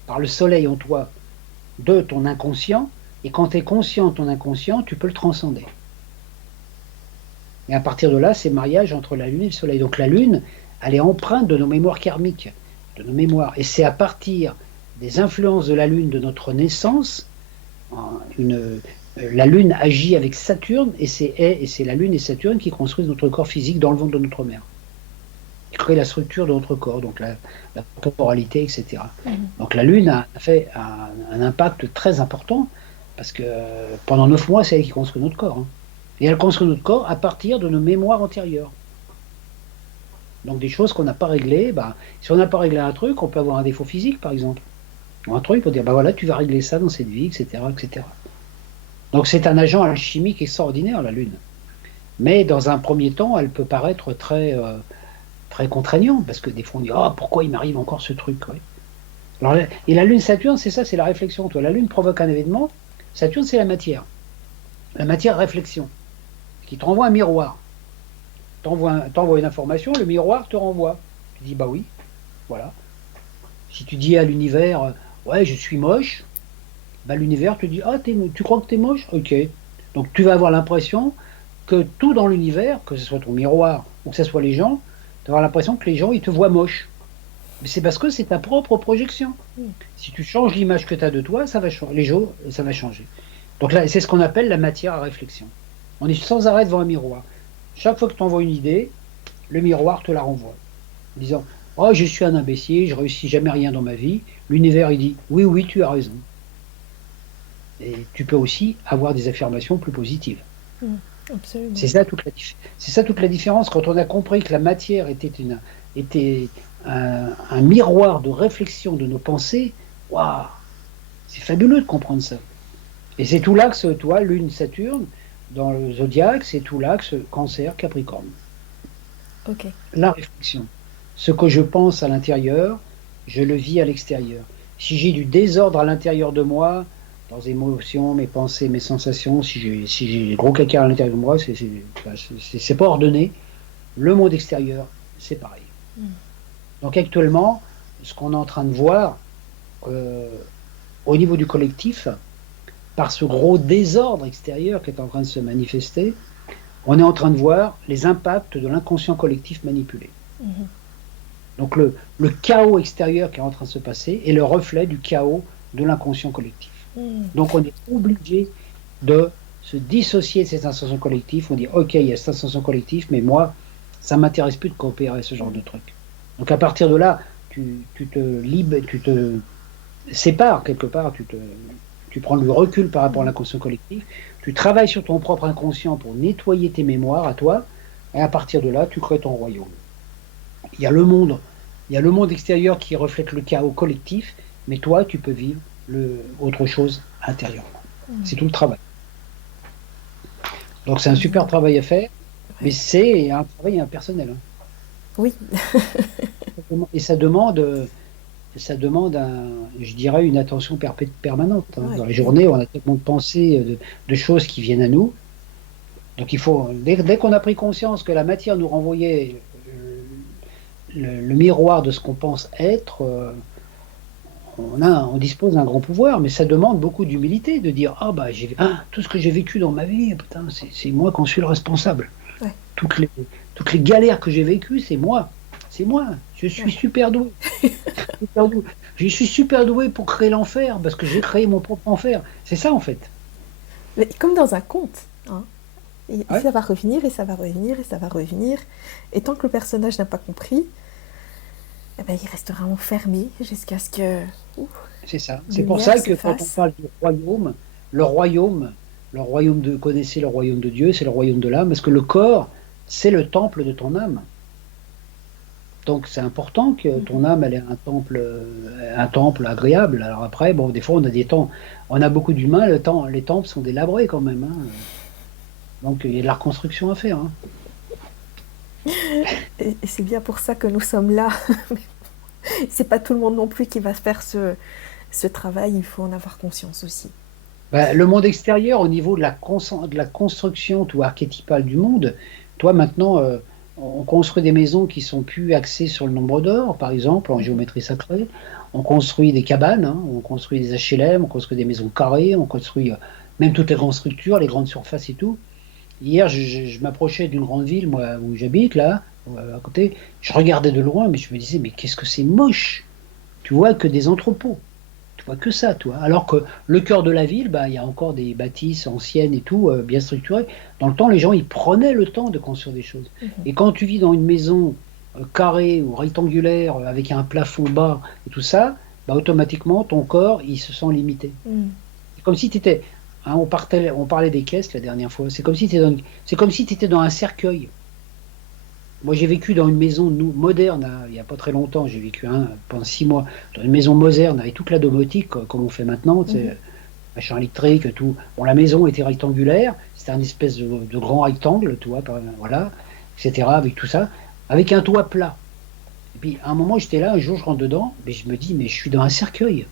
par le soleil en toi de ton inconscient, et quand tu es conscient de ton inconscient, tu peux le transcender. Et à partir de là, c'est le mariage entre la lune et le soleil. Donc la lune, elle est empreinte de nos mémoires karmiques, de nos mémoires. Et c'est à partir des influences de la lune de notre naissance, la lune agit avec Saturne, et c'est la lune et Saturne qui construisent notre corps physique dans le ventre de notre mère. Qui crée la structure de notre corps, donc la corporalité, etc. Donc la lune a fait un impact très important, parce que pendant 9 mois, c'est elle qui construit notre corps, hein. Et elle construit notre corps à partir de nos mémoires antérieures. Donc des choses qu'on n'a pas réglées, si on n'a pas réglé un truc, on peut avoir un défaut physique, par exemple. Ou un truc pour dire, voilà, tu vas régler ça dans cette vie, etc., etc. Donc c'est un agent alchimique extraordinaire, la Lune. Mais dans un premier temps, elle peut paraître très, très contraignante, parce que des fois on dit, pourquoi il m'arrive encore ce truc, ouais. Alors, et la Lune Saturne, c'est ça, c'est la réflexion. Toi, la Lune provoque un événement, Saturne, c'est la matière réflexion, qui te renvoie un miroir. T'envoies une information, le miroir te renvoie. Tu dis, oui, voilà. Si tu dis à l'univers, ouais, je suis moche, l'univers te dit, tu crois que t'es moche? Ok. Donc tu vas avoir l'impression que tout dans l'univers, que ce soit ton miroir ou que ce soit les gens, tu vas avoir l'impression que les gens, ils te voient moche. Mais c'est parce que c'est ta propre projection. Si tu changes l'image que tu as de toi, ça va changer. Les gens, ça va changer. Donc là, c'est ce qu'on appelle la matière à réflexion. On est sans arrêt devant un miroir. Chaque fois que tu envoies une idée, le miroir te la renvoie. En disant, je suis un imbécile, je réussis jamais rien dans ma vie. L'univers, il dit, oui, tu as raison. Et tu peux aussi avoir des affirmations plus positives. Absolument. C'est ça toute la différence. Quand on a compris que la matière était un miroir de réflexion de nos pensées, waouh, c'est fabuleux de comprendre ça. Et c'est tout l'axe, toi, Lune, Saturne, dans le zodiaque, c'est tout l'axe Cancer, Capricorne. Ok. La réflexion. Ce que je pense à l'intérieur, je le vis à l'extérieur. Si j'ai du désordre à l'intérieur de moi, dans les émotions, mes pensées, mes sensations, si j'ai gros caca à l'intérieur de moi, c'est pas ordonné. Le monde extérieur, c'est pareil. Donc actuellement, ce qu'on est en train de voir au niveau du collectif, par ce gros désordre extérieur qui est en train de se manifester, on est en train de voir les impacts de l'inconscient collectif manipulé. Donc le chaos extérieur qui est en train de se passer est le reflet du chaos de l'inconscient collectif. Donc on est obligé de se dissocier de cette sensation collective. On dit ok, il y a cette sensation collective, mais moi, ça ne m'intéresse plus de coopérer à ce genre de truc. Donc à partir de là, tu te sépares quelque part, tu prends le recul par rapport à l'inconscient collectif, tu travailles sur ton propre inconscient pour nettoyer tes mémoires à toi, et à partir de là, tu crées ton royaume. Il y a le monde extérieur qui reflète le chaos collectif, mais toi, tu peux vivre autre chose intérieurement. C'est tout le travail. Donc c'est un super travail à faire. Mais ouais. c'est un travail impersonnel, hein. Oui, Et ça demande je dirais, une attention permanente, hein. ouais, Dans les et journées, on a tellement de pensées, de choses qui viennent à nous. Donc il faut, dès qu'on a pris conscience que la matière nous renvoyait le miroir de ce qu'on pense être, on dispose d'un grand pouvoir, mais ça demande beaucoup d'humilité de dire ah bah tout ce que j'ai vécu dans ma vie, putain, c'est moi qui en suis le responsable. ouais, Toutes les, toutes les galères que j'ai vécues, c'est moi. C'est moi. Je suis ouais. super doué. Super doué. Je suis super doué pour créer l'enfer parce que j'ai créé mon propre enfer. C'est ça en fait. Mais comme dans un conte, hein. Et Ouais, ça va revenir, et ça va revenir, et ça va revenir. Et tant que le personnage n'a pas compris, eh ben, il restera enfermé jusqu'à ce que ouf, c'est ça. C'est pour lumière ça se que quand on fasse. parle du royaume, le royaume, le royaume de connaissez le royaume de Dieu, c'est le royaume de l'âme, parce que le corps, c'est le temple de ton âme. Donc c'est important que ton âme elle ait un temple agréable. Alors après, bon, des fois on a des temps, on a beaucoup d'humains, les temples sont délabrés quand même, hein. Donc il y a de la reconstruction à faire, hein. Et c'est bien pour ça que nous sommes là. C'est pas tout le monde non plus qui va faire ce travail, il faut en avoir conscience aussi. Bah, le monde extérieur, au niveau de la construction tout archétypale du monde, toi maintenant, on construit des maisons qui sont plus axées sur le nombre d'or, par exemple, en géométrie sacrée. On construit des cabanes, hein, on construit des HLM, on construit des maisons carrées, on construit même toutes les grandes structures, les grandes surfaces et tout. Hier, je m'approchais d'une grande ville, moi, où j'habite, là, à côté. Je regardais de loin, mais je me disais, mais qu'est-ce que c'est moche! Tu vois que des entrepôts. Tu vois que ça, toi. Alors que le cœur de la ville, bah, il y a encore des bâtisses anciennes et tout, bien structurées. Dans le temps, les gens, ils prenaient le temps de construire des choses. Et quand tu vis dans une maison carrée ou rectangulaire, avec un plafond bas et tout ça, bah, automatiquement, ton corps, il se sent limité. Mm. C'est comme si tu étais. Hein, on parlait des caisses la dernière fois. C'est comme si tu étais dans un cercueil. Moi, j'ai vécu dans une maison moderne, hein, il n'y a pas très longtemps. J'ai vécu pendant 6 mois dans une maison moderne avec toute la domotique, comme on fait maintenant, tu sais, machin électrique, tout. Bon, la maison était rectangulaire, c'était un espèce de grand rectangle, tu vois, voilà, etc., avec tout ça, avec un toit plat. Et puis, à un moment, j'étais là, un jour, je rentre dedans, mais je me dis, mais je suis dans un cercueil.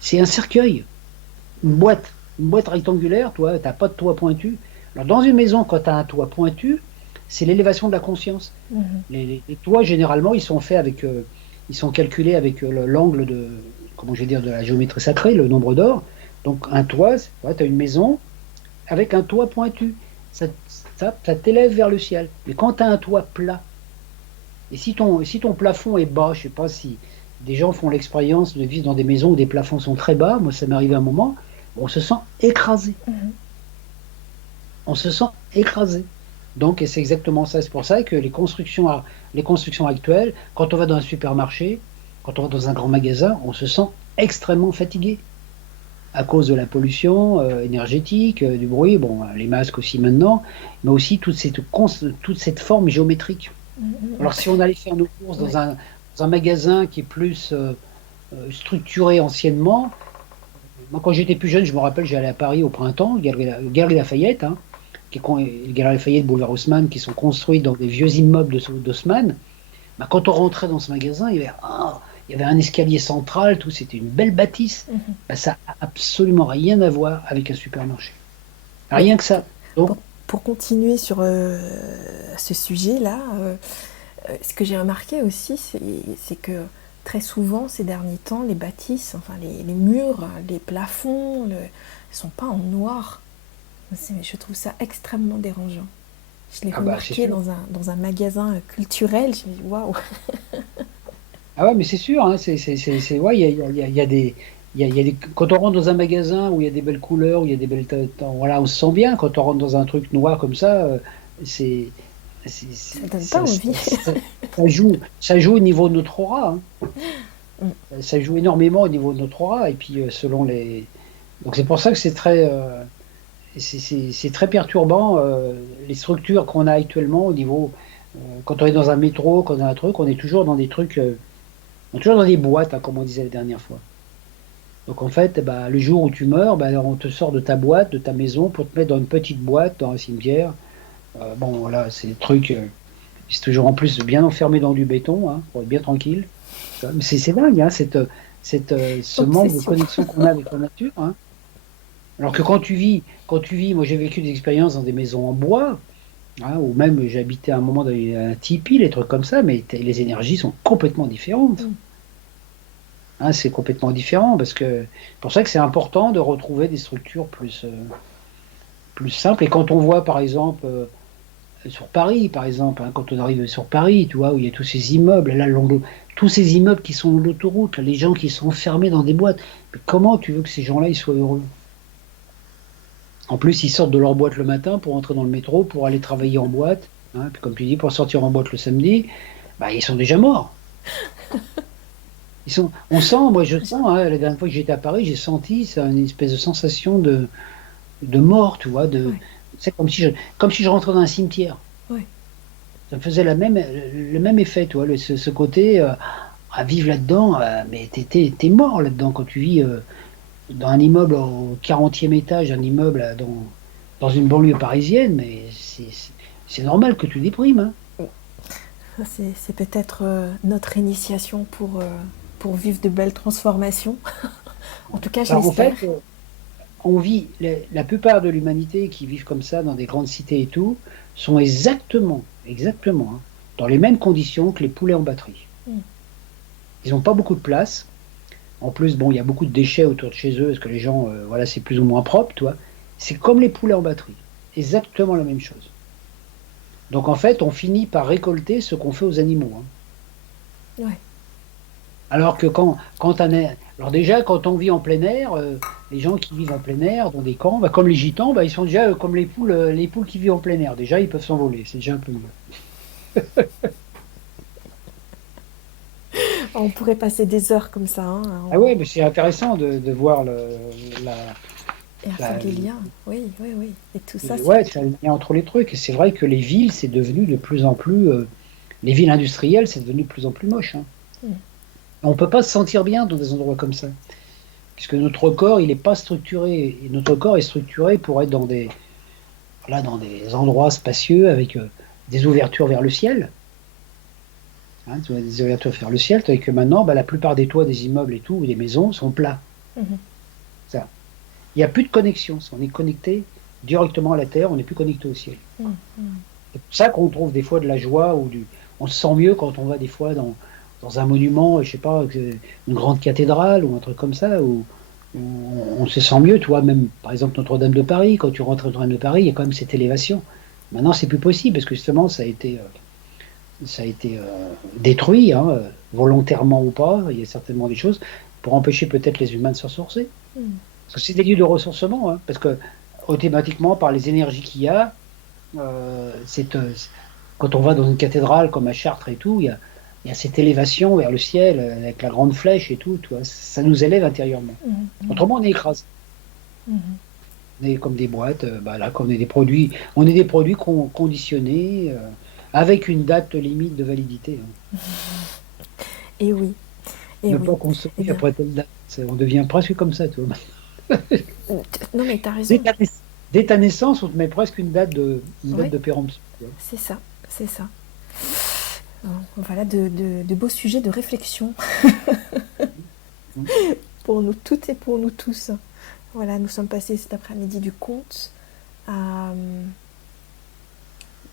C'est un cercueil, une boîte rectangulaire, toi, t'as pas de toit pointu. Alors, dans une maison, quand tu as un toit pointu, c'est l'élévation de la conscience. Mhm. Les toits, généralement, ils sont faits avec, ils sont calculés avec l'angle de, comment je vais dire, de la géométrie sacrée, le nombre d'or. Donc, un toit, tu as une maison avec un toit pointu. Ça, ça t'élève vers le ciel. Mais quand tu as un toit plat, et si ton plafond est bas, je sais pas si des gens font l'expérience de vivre dans des maisons où des plafonds sont très bas, moi ça m'est arrivé un moment, on se sent écrasé. On se sent écrasé. Donc, et c'est exactement ça. C'est pour ça que les constructions actuelles, quand on va dans un supermarché, quand on va dans un grand magasin, on se sent extrêmement fatigué à cause de la pollution énergétique, du bruit, bon, les masques aussi maintenant, mais aussi toute cette forme géométrique. Alors, si on allait faire nos courses Ouais. dans un magasin qui est plus structuré anciennement, moi, quand j'étais plus jeune, je me rappelle, j'allais à Paris au printemps, Galerie Lafayette, hein, les Galeries Lafayette, Boulevard Haussmann, qui sont construits dans des vieux immeubles d'Haussmann. Bah, quand on rentrait dans ce magasin, il y avait un escalier central, tout, c'était une belle bâtisse. Bah, ça n'a absolument rien à voir avec un supermarché. Mais Rien que ça. Donc, pour continuer sur ce sujet-là, ce que j'ai remarqué aussi, c'est que très souvent, ces derniers temps, les bâtisses, enfin les murs, les plafonds, ne sont pas en noir. Je trouve ça extrêmement dérangeant. Je l'ai ah bah, c'est remarqué sûr. dans un magasin culturel. Je me dis, waouh! Ah ouais, mais c'est sûr, hein, ouais, il y a des, il y a quand on rentre dans un magasin où il y a des belles couleurs, où il y a des belles, voilà, on se sent bien. Quand on rentre dans un truc noir comme ça, c'est, Ça donne pas envie. ça joue au niveau de notre aura, hein. Mm. Ça joue énormément au niveau de notre aura. Et puis, donc c'est pour ça que c'est très perturbant, les structures qu'on a actuellement au niveau, quand on est dans un métro, quand on a un truc, on est toujours dans des trucs, on est toujours dans des boîtes, hein, comme on disait la dernière fois. Donc en fait, bah, le jour où tu meurs, bah, on te sort de ta boîte, de ta maison, pour te mettre dans une petite boîte, dans un cimetière. Bon, voilà, c'est des trucs. C'est toujours en plus bien enfermé dans du béton, hein, pour être bien tranquille. Mais c'est dingue, hein, ce manque de Obsession. connexion qu'on a avec la nature, hein. Alors que quand tu vis, moi j'ai vécu des expériences dans des maisons en bois, hein, ou même j'ai habité à un moment dans un tipi, les trucs comme ça, mais les énergies sont complètement différentes. Mm. Hein, c'est complètement différent parce que c'est pour ça que c'est important de retrouver des structures plus simples. Et quand on voit par exemple sur Paris, par exemple, hein, quand on arrive sur Paris, tu vois, où il y a tous ces immeubles, là, tous ces immeubles qui sont de l'autoroute, là, les gens qui sont enfermés dans des boîtes, mais comment tu veux que ces gens-là ils soient heureux? En plus, ils sortent de leur boîte le matin pour entrer dans le métro, pour aller travailler en boîte, hein, puis comme tu dis, pour sortir en boîte le samedi, bah, ils sont déjà morts. On sent, moi je sens, hein, la dernière fois que j'étais à Paris, j'ai senti ça, une espèce de sensation de mort, tu vois, Ouais, c'est comme si je rentrais dans un cimetière. ouais. Ça me faisait le même effet, tu vois, ce côté à vivre là-dedans, mais t'es mort là-dedans quand tu vis dans un immeuble au 40e étage, un immeuble dans une banlieue parisienne, mais c'est normal que tu déprimes, hein. Ça, c'est peut-être notre initiation pour vivre de belles transformations. En tout cas, je Alors, en l'espère. fait, on vit, la plupart de l'humanité qui vivent comme ça dans des grandes cités et tout, sont exactement, hein, dans les mêmes conditions que les poulets en batterie. Mm. Ils n'ont pas beaucoup de place. En plus, bon, il y a beaucoup de déchets autour de chez eux, parce que les gens, voilà, c'est plus ou moins propre, tu vois. C'est comme les poulets en batterie. Exactement la même chose. Donc en fait, on finit par récolter ce qu'on fait aux animaux, hein. Ouais. Alors que alors déjà, quand on vit en plein air, les gens qui vivent en plein air, dans des camps, bah, comme les gitans, bah, ils sont déjà comme les poules qui vivent en plein air. Déjà, ils peuvent s'envoler. C'est déjà un peu mieux. On pourrait passer des heures comme ça, hein, Ah ouais, mais c'est intéressant de voir la, et à faire la- des liens. Oui, oui, oui. Et tout ça, c'est. ouais, c'est le lien entre les trucs. Et c'est vrai que les villes, c'est devenu de plus en plus, les villes industrielles, c'est devenu de plus en plus moche, hein. Mm. On peut pas se sentir bien dans des endroits comme ça, puisque notre corps, il n'est pas structuré. Et notre corps est structuré pour être voilà, dans des endroits spacieux avec des ouvertures vers le ciel, hein, tu vois, des ouvertures vers le ciel, tandis que maintenant, bah, la plupart des toits des immeubles et tout, ou des maisons, sont plats. Mhm. Ça. Il n'y a plus de connexion. On est connecté directement à la Terre, on n'est plus connecté au ciel. Mm. Mm. C'est pour ça qu'on trouve des fois de la joie on se sent mieux quand on va des fois dans un monument, je sais pas, une grande cathédrale ou un truc comme ça, où on se sent mieux, tu vois, même par exemple Notre-Dame de Paris, quand tu rentres à Notre-Dame de Paris, il y a quand même cette élévation. Maintenant, c'est plus possible parce que justement, ça a été détruit, hein, volontairement ou pas. Il y a certainement des choses pour empêcher peut-être les humains de se ressourcer. Mm. Parce que c'est des lieux de ressourcement, hein, parce que automatiquement, par les énergies qu'il y a, quand on va dans une cathédrale comme à Chartres et tout, il y a cette élévation vers le ciel avec la grande flèche et tout, tu vois, ça nous élève intérieurement. Mm. Mm. Autrement, on est écrasé. Mm. On est comme des boîtes, bah là, comme on est des produits conditionnés avec une date limite de validité, hein. Et oui, et Ne oui. pas Eh consommer bien, après telle date. On devient presque comme ça, tu vois. non mais t'as Dès raison. ta, naiss- dès ta naissance, on te met presque une date Oui, de péremption, tu vois. c'est ça, c'est ça. Voilà de beaux sujets de réflexion Mm. pour nous toutes et pour nous tous. Voilà, nous sommes passés cet après-midi du conte à.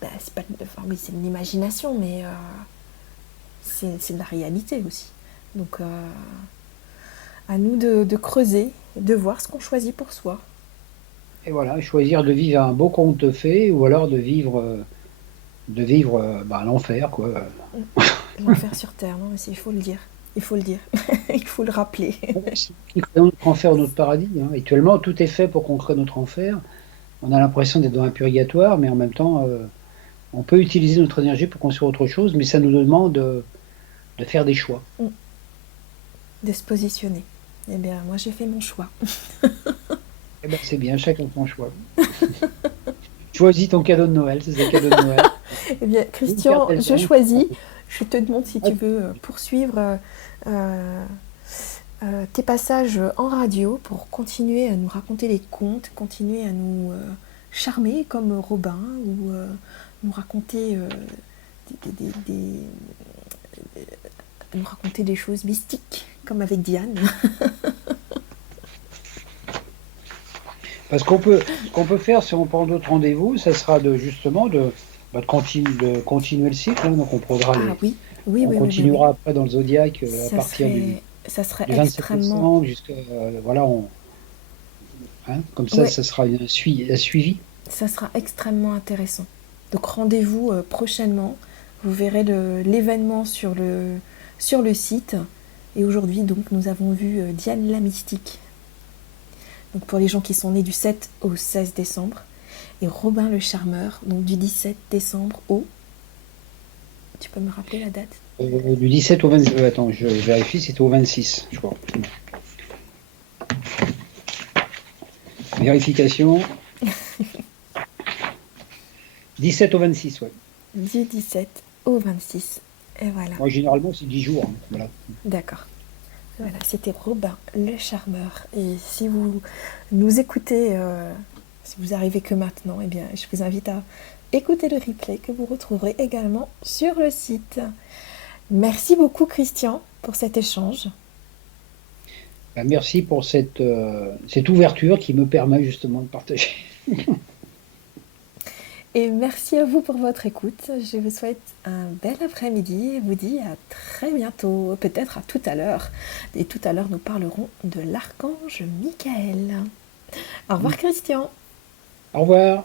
Bah, c'est pas, enfin, oui, c'est une imagination, mais c'est de la réalité aussi. Donc, à nous de creuser, de voir ce qu'on choisit pour soi. Et voilà, choisir de vivre un beau conte de fées ou alors de vivre bah, l'enfer, quoi. L'enfer sur Terre, non, mais il faut le dire. Il faut le dire. Il faut le rappeler. Nous créons notre enfer ou notre paradis, hein. Actuellement, tout est fait pour qu'on crée notre enfer. On a l'impression d'être dans un purgatoire, mais en même temps, on peut utiliser notre énergie pour construire autre chose, mais ça nous demande de faire des choix. De se positionner. Eh bien, moi, j'ai fait mon choix. Eh ben, c'est bien, chacun son choix. Choisis ton cadeau de Noël, c'est ça, cadeau de Noël. Eh bien, Une carte Christian, je Elton. choisis. Je te demande si tu veux poursuivre euh, tes passages en radio pour continuer à nous raconter les contes, continuer à nous charmer comme Robin ou nous raconter nous raconter des choses mystiques comme avec Diane. Parce ce qu'on peut faire si on prend d'autres rendez-vous, ça sera justement de continuer le cycle, hein. Donc Ah oui, oui, on oui, oui, oui, oui. continuera après dans le zodiaque à Ça partir serait, ça serait du 27 extrêmement, décembre jusqu'à voilà, hein, comme ouais, ça sera un suivi. ça sera extrêmement intéressant. Donc rendez-vous prochainement. Vous verrez l'événement sur le site. Et aujourd'hui, donc, nous avons vu Diane la Mystique. Donc pour les gens qui sont nés du 7 au 16 décembre. Et Robin le Charmeur, donc du 17 décembre au... Tu peux me rappeler la date? Du 17 au 20, attends, je vérifie, c'était au 26, je crois. Vérification. 17 au 26, ouais. Du 17 au 26. Et voilà. Moi, généralement, c'est 10 jours, hein, voilà. D'accord. Voilà, c'était Robin le Charmeur. Et si vous nous écoutez, si vous arrivez que maintenant, eh bien, je vous invite à écouter le replay que vous retrouverez également sur le site. Merci beaucoup Christian pour cet échange. Ben, merci pour cette ouverture qui me permet justement de partager. Et merci à vous pour votre écoute. Je vous souhaite un bel après-midi et vous dis à très bientôt, peut-être à tout à l'heure. Et tout à l'heure, nous parlerons de l'archange Michael. Au revoir Christian. Au revoir.